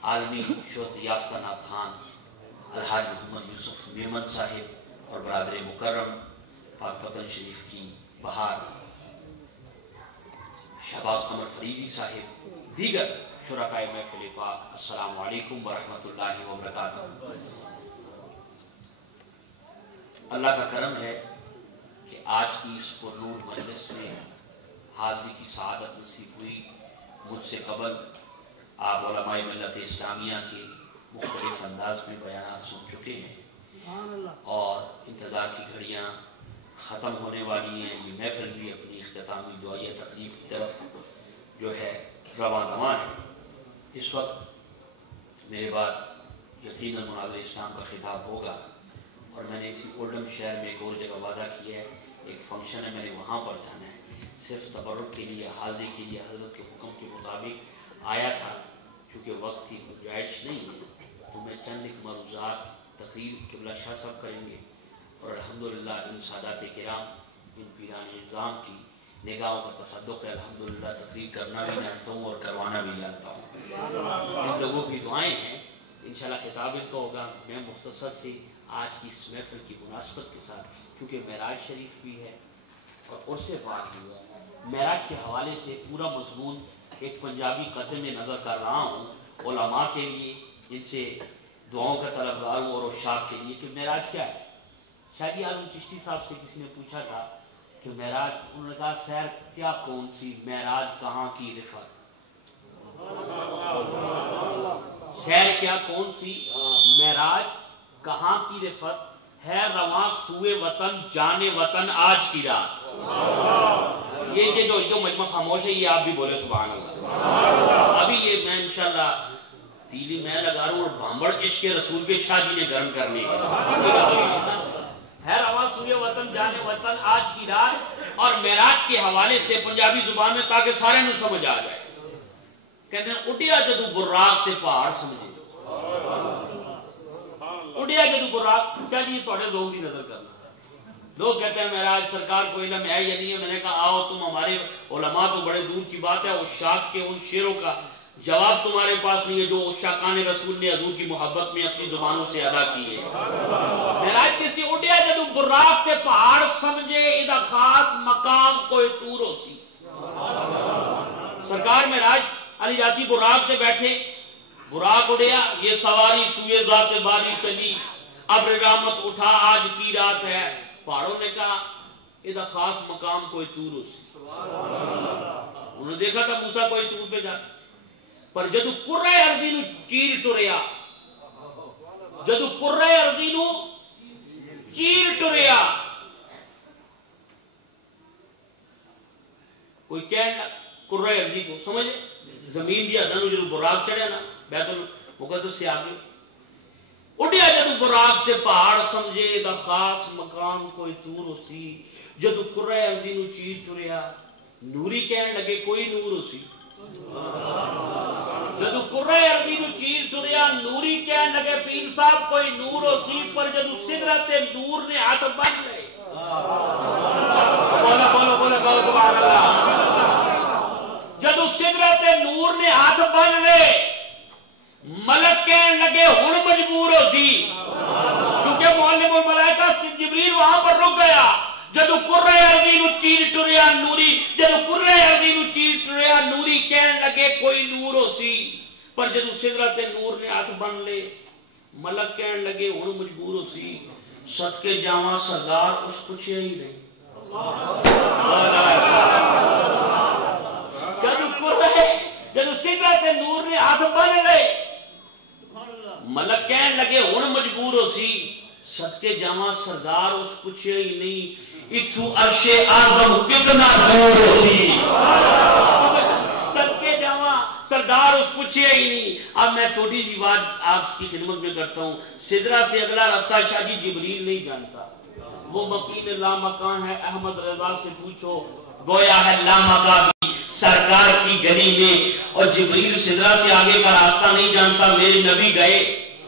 عالمی شہرت یافتہ نعت خان الحاج محمد یوسف میمن صاحب اور برادر مکرم پاک پتن شریف کی بہار شہباز قمر فریدی صاحب، دیگر شرکائے محفل پاک، السلام علیکم ورحمۃ اللہ وبرکاتہ۔ اللہ کا کرم ہے کہ آج کی اس پرنور مجلس میں حاضری کی سعادت نصیب ہوئی۔ مجھ سے قبل آپ علماء ملت اسلامیہ کے مختلف انداز میں بیانات سن چکے ہیں اور انتظار کی گھڑیاں ختم ہونے والی ہیں۔ یہ محفل بھی اپنی اختتامی دعائیہ تقریب کی طرف جو ہے رواں دواں ہے۔ اس وقت میرے بعد یقیناً مناظر اسلام کا خطاب ہوگا اور میں نے اسی اولڈم شہر میں ایک اور جگہ وعدہ کیا ہے، ایک فنکشن ہے، میں نے وہاں پر جانا ہے۔ صرف تبرک کے لیے حاضری کے لیے حضرت کے حکم کے مطابق آیا تھا. چونکہ وقت کی گنجائش نہیں ہے تو میں چند ایک مروضات تقریر قبلہ شاہ صاحب کریں گے اور الحمدللہ ان سادات کرام ان پیران نظام کی نگاہوں کا تصدق ہے. الحمدللہ تقریر کرنا بھی جانتا ہوں اور کروانا بھی جانتا ہوں. ان لوگوں کی دعائیں ہیں. انشاءاللہ خطاب ان کا ہوگا. میں مختصر سے آج کی اس محفل کی مناسبت کے ساتھ کیونکہ معراج شریف بھی ہے اور عرص پاک بھی ہے, معراج کے حوالے سے پورا مضمون ایک پنجابی قطعے میں نظر کر رہا ہوں علماء کے لیے, ان سے دعاؤں کا طلبگار ہوں اور عشاق کے لیے کہ معراج کیا ہے. شاہی عالم چشتی صاحب سے کسی نے پوچھا تھا کہ معراج, انہوں نے کہا سیر کیا کون سی, معراج کہاں کی رفعت. سیر کیا کون سی, معراج کہاں کی رفعت ہے, رواں سوئے وطن جانے وطن آج کی رات. یہ جو مجمع خاموش ہے یہ آپ بھی بولے سبحان اللہ. ابھی یہ میں انشاءاللہ تیلی میں لگا رہا ہوں اور بھامبڑ عشق رسول کے شاہ جی نے گرم کرنے ہے. رواں سوئے وطن جانے وطن آج کی رات. اور معراج کے حوالے سے پنجابی زبان میں تاکہ سارے نو سمجھ آ جائے کہتے ہیں اڈیا جدو براق تے پہاڑ سمجھے, اڈیا جدو براق. شاہ جی تھوڑے لوگ کی نظر کرنا. لوگ کہتے ہیں معراج سرکار کو علم ہے یا نہیں ہے. میں نے کہا آؤ تم ہمارے علماء تو بڑے دور کی بات ہے, عشاق کے ان شعروں کا جواب تمہارے پاس نہیں ہے جو عشاقان رسول نے حضور کی محبت میں اپنی زبانوں سے ادا کی ہے. معراج کسی اڈیا جدو براق تے پہاڑ سمجھے ادا خاص مقام کوئی تورو سی. سرکار معراج علی جاتی براق تے بیٹھے, براق اڑیا یہ سواری سوئے ذات باری چلی, اب رحمت اٹھا آج کی رات ہے. پہاڑوں نے کہا ادا خاص مقام کوئی تورو سی. انہوں نے دیکھا تھا موسیٰ کوئی تور پہ جا, پر جدو قرہ ارضی نو چیر ٹریا, جدو قرہ ارضی نو چیر ٹریا, کوئی کہنا قرہ ارضی کو سمجھے زمین دیا دنو جدو براق چڑھے نا بیت المقدس سے آگے اڈیا جدو براق تے پہاڑ سمجھے دا خاص مقام کوئی تور ہو سی. جدو قرہ ارضی نو چیر ٹریا نوری کہن لگے کوئی نور ہو سی. جدو قرہ ارضی نو چیر ٹریا نوری کہن لگے پیر صاحب کوئی نور ہو سی. پر جدو سدرت نور نے ہاتھ بن لے, بولو بولو بولو بولو سبحان اللہ. جدو سدرت نور نے ہاتھ بن لے ملک کہن لگے ہن مجبور ہو سی. چونکہ معلم الملائکہ جبریل وہاں پر رک گیا. جدو قرہ ارضی نو چیر ٹریا نوری, جدو قرہ ارضی نو چیر ٹریا نوری کہن لگے کوئی نور ہو سی. پر جدو سدرت نور نے ہاتھ بن لے ملک کہن لگے ہن مجبور ہو سی. صدقے جاواں سردار اس پوچھے ہی نہیں. جدو سدرت نور نے ہاتھ بن لے ملک کہن لگے ہن مجبور ہو سی. صدقے جاواں سردار اس پوچھے ہی نہیں اتھو عرش اعظم کتنا دور ہو سی. صدقے جاواں سردار اس پوچھے ہی نہیں. اب میں چھوٹی سی بات آپ کی خدمت میں کرتا ہوں. سدرہ سے اگلا راستہ شاہ جی جبریل نہیں جانتا. وہ مکین لامکان ہے, احمد رضا سے پوچھو گویا ہے لامکان سرکار کی گلی میں. اور جبریل سدرہ سے آگے کا راستہ نہیں جانتا. میرے نبی گئے,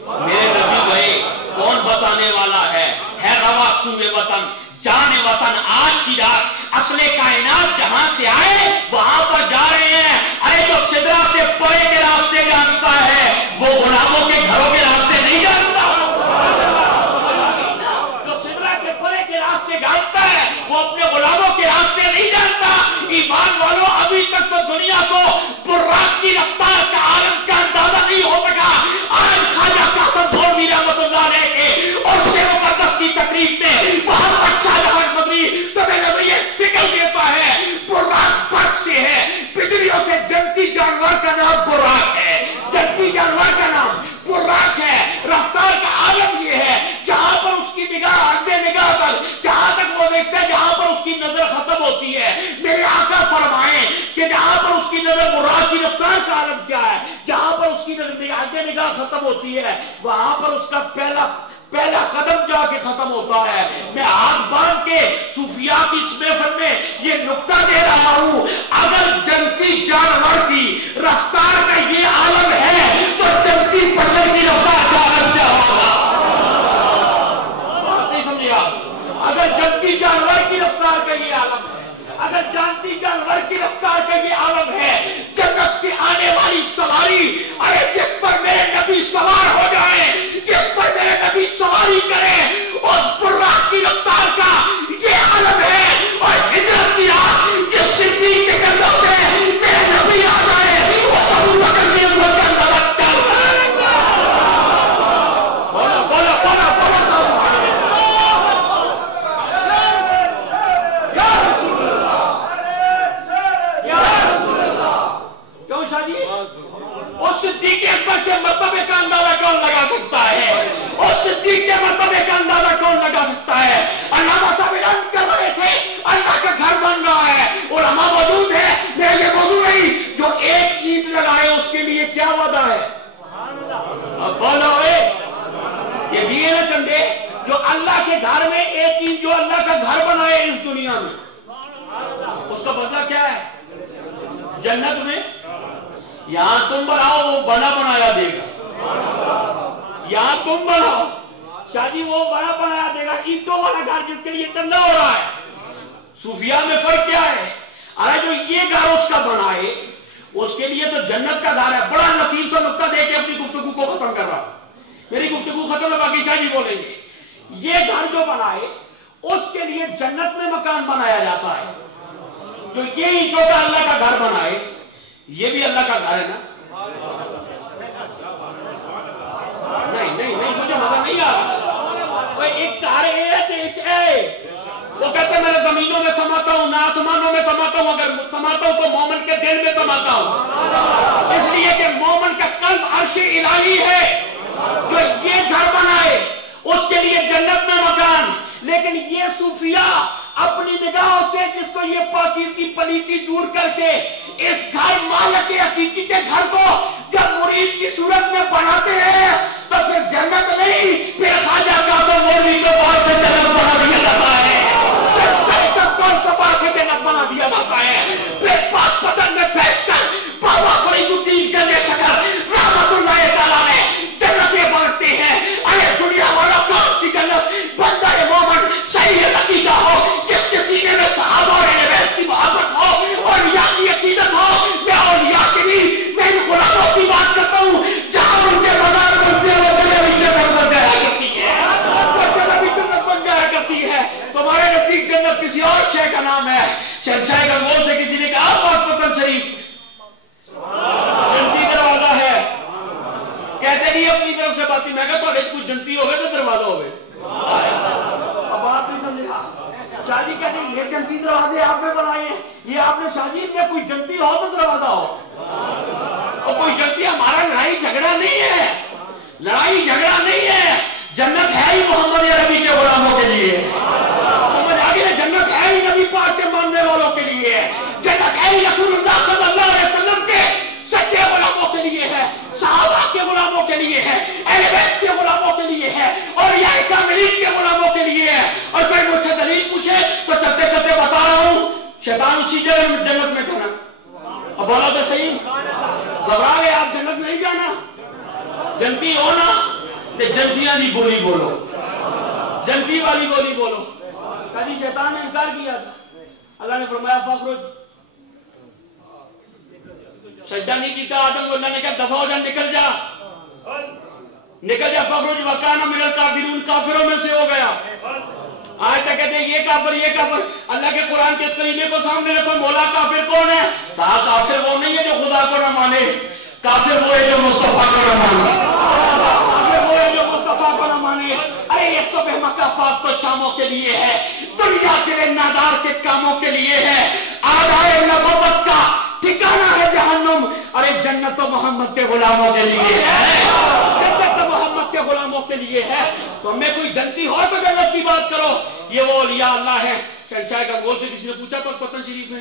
میرے نبی گئے, کون بتانے والا ہے روا سوئے وطن جانے وطن آج کی رات. اصل کائنات جہاں سے آئے وہاں پر جا رہے ہیں. ارے جو سدرہ سے پرے کے راستے جانتا ہے وہ غلاموں کے گھروں کے راستے نہیں جانتا. جو سدرہ کے پرے کے راستے جانتا ہے وہ اپنے غلاموں کے راستے نہیں جانتا. ایمان والوں ابھی تک تو دنیا کو براق کی رفتار کا عالم کا اندازہ نہیں ہو سکا. آج خواجہ قاسم بھولوی رحمت اللہ علیہ کے اور سے مقدس کی تقریب میں بہت اچھا جہان مدری تمہیں نظریہ فکر دیتا ہے. براق برق سے ہے, بجلیوں سے جنتی جانور کا نام براق ہے, جنتی جانور کا نام براق ہے. رفتار کا عالم یہ ہے جہاں پر اس کی نگاہ اندھے نگاہ تک جہاں تک وہ دیکھتا ہے جہاں پر اس کی نظر ختم ہوتی ہے. میرے آقا فرمائیں کہ جہاں پر اس کی نظر براق کی رفتار کا عالم کیا ہے, جہاں پر اس کی نظر اندھے نگاہ ختم ہوتی ہے وہاں پر اس کا پہلا قدم جا کے ختم ہوتا ہے. میں ہاتھ باندھ کے صوفیاء کی اس محفل میں یہ نکتہ دے رہا ہوں، اگر جنتی جانور کی رفتار کا یہ عالم ہے تو جنتی بشر کی رفتار کا عالم کیا ہوگا؟ بات نہیں سمجھے آپ؟ اگر جنتی جانور کی رفتار کا یہ عالم ہے، اگر جانتی جانور کی رفتار کا یہ عالم ہے، جنت سے آنے والی سواری، ارے جس پر میرے نبی سوار ہو جائیں، جس پر میرے نبی سواری کریں، اس براق کی رفتار کا یہ عالم ہے. اور ہجرت کی آگ جس صدیق کے کندھوں پہ میرے نبی آ جائے، اس ابو بکر کی عمر کے اندر لگتا ہے. بولا بولا بولا بولا یا رسول اللہ، یا رسول اللہ. کیوں شاہ جی؟ اس صدیق اکبر کے مرتبے کا اندازہ کون لگا سکتا ہے؟ اس صدیق کے مرتبے کا اندازہ کون لگا سکتا ہے؟ علامہ صاحب اعلان کر رہے تھے اللہ کا گھر بن رہا ہے، علماء موجود ہے، میرے لیے موضوع نہیں. جو ایک اینٹ لگائے اس کے لیے کیا وعدہ ہے؟ اب بولو یہ دیے نا چندے. جو اللہ کے گھر میں ایک اینٹ جو اللہ کا گھر بنائے اس دنیا میں، اس کا بدلہ کیا ہے؟ جنت میں یہاں تم بناؤ وہ بنا بنایا دے گا. یہاں تم بناؤ شاہ جی وہ بنا بنایا دے گا. اینٹوں والا گھر جس کے لیے چندہ ہو رہا ہے. صوفیاء میں فرق کیا ہے؟ ارے جو یہ گھر اس کا بنائے اس کے لیے تو جنت کا گھر ہے. بڑا لطیف سا نقطہ دے کے اپنی گفتگو کو ختم کر رہا ہوں. میری گفتگو ختم ہے، باقی شاہ جی بولیں گے. یہ گھر جو بنائے اس کے لیے جنت میں مکان بنایا جاتا ہے. جو یہ اینٹوں کا اللہ کا گھر بنائے یہ بھی اللہ کا گھر ہے نا؟ نہیں نہیں نہیں، مجھے مزہ نہیں آ رہا. ایک گھر ہے تو ایک ہے. وہ کہتے ہیں میں زمینوں میں سماتا ہوں، نہ آسمانوں میں سماتا ہوں. اگر سماتا ہوں تو مومن کے دل میں سماتا ہوں، اس لیے کہ مومن کا قلب عرش الہی ہے. جو یہ گھر بنائے اس کے لیے جنت میں مکان. لیکن یہ صوفیاء اپنی نگاہوں سے جس کو یہ پاکیزگی پلیتی دور کر کے اس گھر مالک حقیقی کے گھر کو جب مرید کی صورت میں بناتے ہیں تو پھر جنت نہیں، پھر خواجہ قاسم مولوی کو پاس سے جنت بنا دیا جاتا ہے. سچائی کا پاس کو پاس سے جنت بنا دیا جاتا ہے. پھر پاک پتن میں پھینک کر بابا فرید الدین گنج شکر رحمت اللہ تعالیٰ نے جنتیں بانٹتے ہیں. ارے دنیا والا کون سی جنت؟ بندہ مومن صحیح عقیدہ ہو، جس کے سینے میں صحابہ اور اہل بیت کی محبت ہو، اولیاء کی عقیدت ہو. میں اولیاء کے لیے میں ان غلاموں کی بات کرتا ہوں جہاں ان کے مزار بنتے ہیں وہ جنت بھی جنت بن جایا کرتی ہے، وہ جنت بھی جنت بن جایا کرتی ہے. تمہارے نزدیک جنت کسی اور شے کا نام ہے. شہنشاہ گنگول سے کسی نے کہا پاک پتن شریف جنتی دروازہ ہے. کہتے نہیں اپنی طرف سے باتیں. میں کہا تو کچھ جنتی ہوئے تو دروازہ ہوئے. اب آپ نہیں سمجھے. شاہ جی کہتے ہیں یہ جنتی دروازے آپ نے بنائے ہیں. یہ آپ نے شاہ جی میں کوئی جنتی ہو تو دروازہ ہو. اور کوئی جنتی ہمارا لڑائی جھگڑا نہیں ہے، لڑائی جھگڑا نہیں ہے. جنت ہے ہی محمد عربی کے غلاموں کے لیے. سمجھ آگے نا؟ جنت ہے ہی نبی پاک کے ماننے والوں کے لیے ہے. جنت ہے ہی رسول اللہ صلی اللہ علیہ وسلم کے سچے غلاموں کے لیے ہے، صحابہ کے غلاموں کے لیے ہے، اہل بیت کے غلاموں کے لیے ہے، اولیاء کاملین کے غلاموں کے لیے ہے. اور کوئی مجھ سے دلیل پوچھے تو چلتے چلتے بتا رہا ہوں شیطان اسی جنت میں تھا نا. اب بولا تو صحیح. گھبرا گئے آپ؟ جنت نہیں جانا. جنتی ہونا تو جنتیاں دی بولی بولو، جنتی والی بولی بولو. کبھی شیطان نے انکار کیا تھا. اللہ نے فرمایا فخرج. سجدہ نہیں کیتا آدم کو. اللہ نے کہا دفع ہو جا، نکل جا، نکل جا. فخرج وکان من الکافرون، کافروں میں سے ہو گیا. آج تک کہتے ہیں یہ کافر یہ کافر. اللہ کے قرآن کے اس کریمے کو سامنے رکھو. مولا کافر کون ہے؟ کہا کافر وہ نہیں ہے جو خدا کو نہ مانے، کافر وہ ہے جو مصطفیٰ کو نہ مانے. کافر وہ ہے جو مصطفیٰ کو نہ مانے. ارے یہ صبح مکافات تو شاموں کے لیے ہے، دنیا تیرے نادار کے کاموں کے لیے ہے. آدھائے نبوت کا ٹھکانہ ہے جہنم. ارے جنت تو محمد کے غلاموں کے لیے ہے، جنت تو محمد کے غلاموں کے لیے ہے. تو میں کوئی جنتی ہو تو جنت کی بات کرو. یہ وہ اولیاء اللہ ہے. شہنشاہ گنگول سے کسی نے پوچھا پاک پتن شریف میں،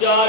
4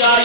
4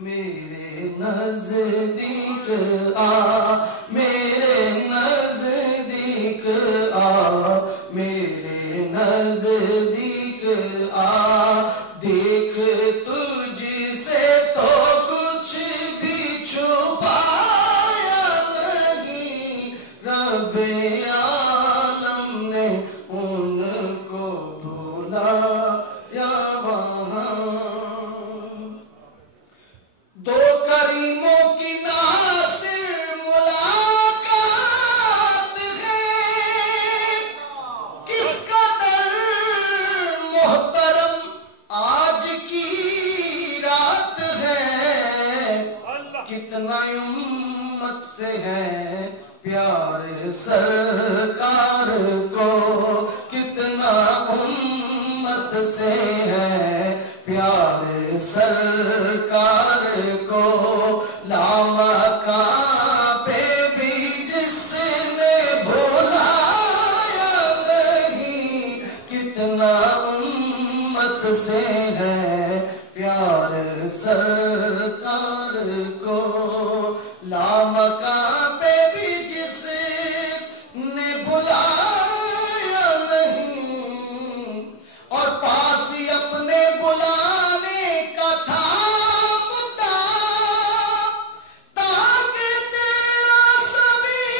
میرے نزدیک آ میرے نزدیک آ میرے نزدیک آ دیکھ تجھ سے تو کچھ بھی چھپایا نہیں رب عالم نے ان کو بھولایا وہاں دو کریموں کی ناصر ملاقات ہے کس قدر محترم آج کی رات ہے کتنا امت سے ہے پیار سرکار کو کتنا امت سے ہے پیار سرکار کو لامکاں پہ بھی جس نے بھولایا نہیں کتنا امت سے ہے پیار سرکار کو لامکاں پہ بھی جس نے بلایا نہیں اور پاس ہی اپنے بلانے کا تھا مدعا تاکہ تیرا سبھی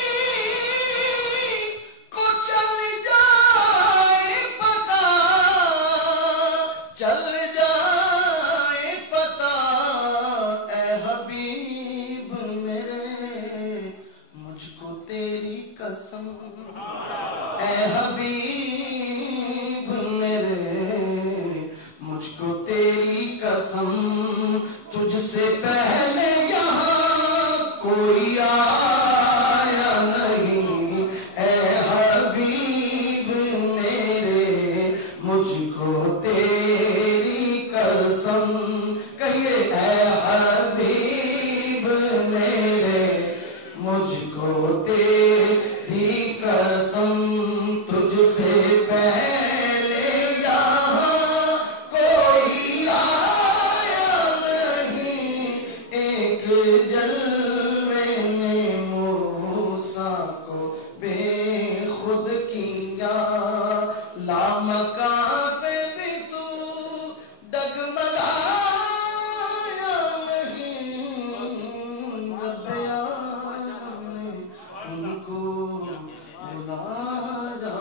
کو چل جائے پتا چل جائے پتا اے حبیب میرے مجھ کو تیری قسم اے حبیب میرے مجھ کو تیری قسم تجھ سے پہلے یہاں کوئی آیا نہیں اے حبیب میرے مجھ کو تیری قسم کہیے اے حبیب میرے مجھ کو تیری قسم تجھ سے پہلے یہاں کوئی آیا نہیں ایک جلوے نے موسیٰ کو بے خود کیا لامکاں پہ بھی تو ڈگمگایا نہیں رب عالم نے ان کو بلایا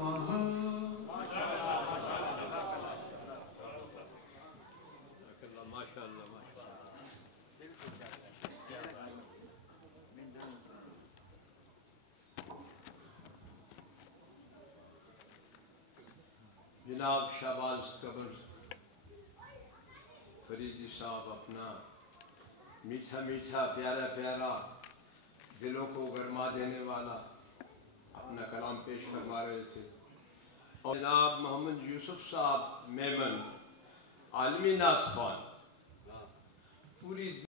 وہاں جناب شہباز قبر فریدی صاحب اپنا میٹھا میٹھا پیارا پیارا دلوں کو گرما دینے والا اپنا کلام پیش فرما رہے تھے اور جناب محمد یوسف صاحب میمن عالمی نعت خوان پوری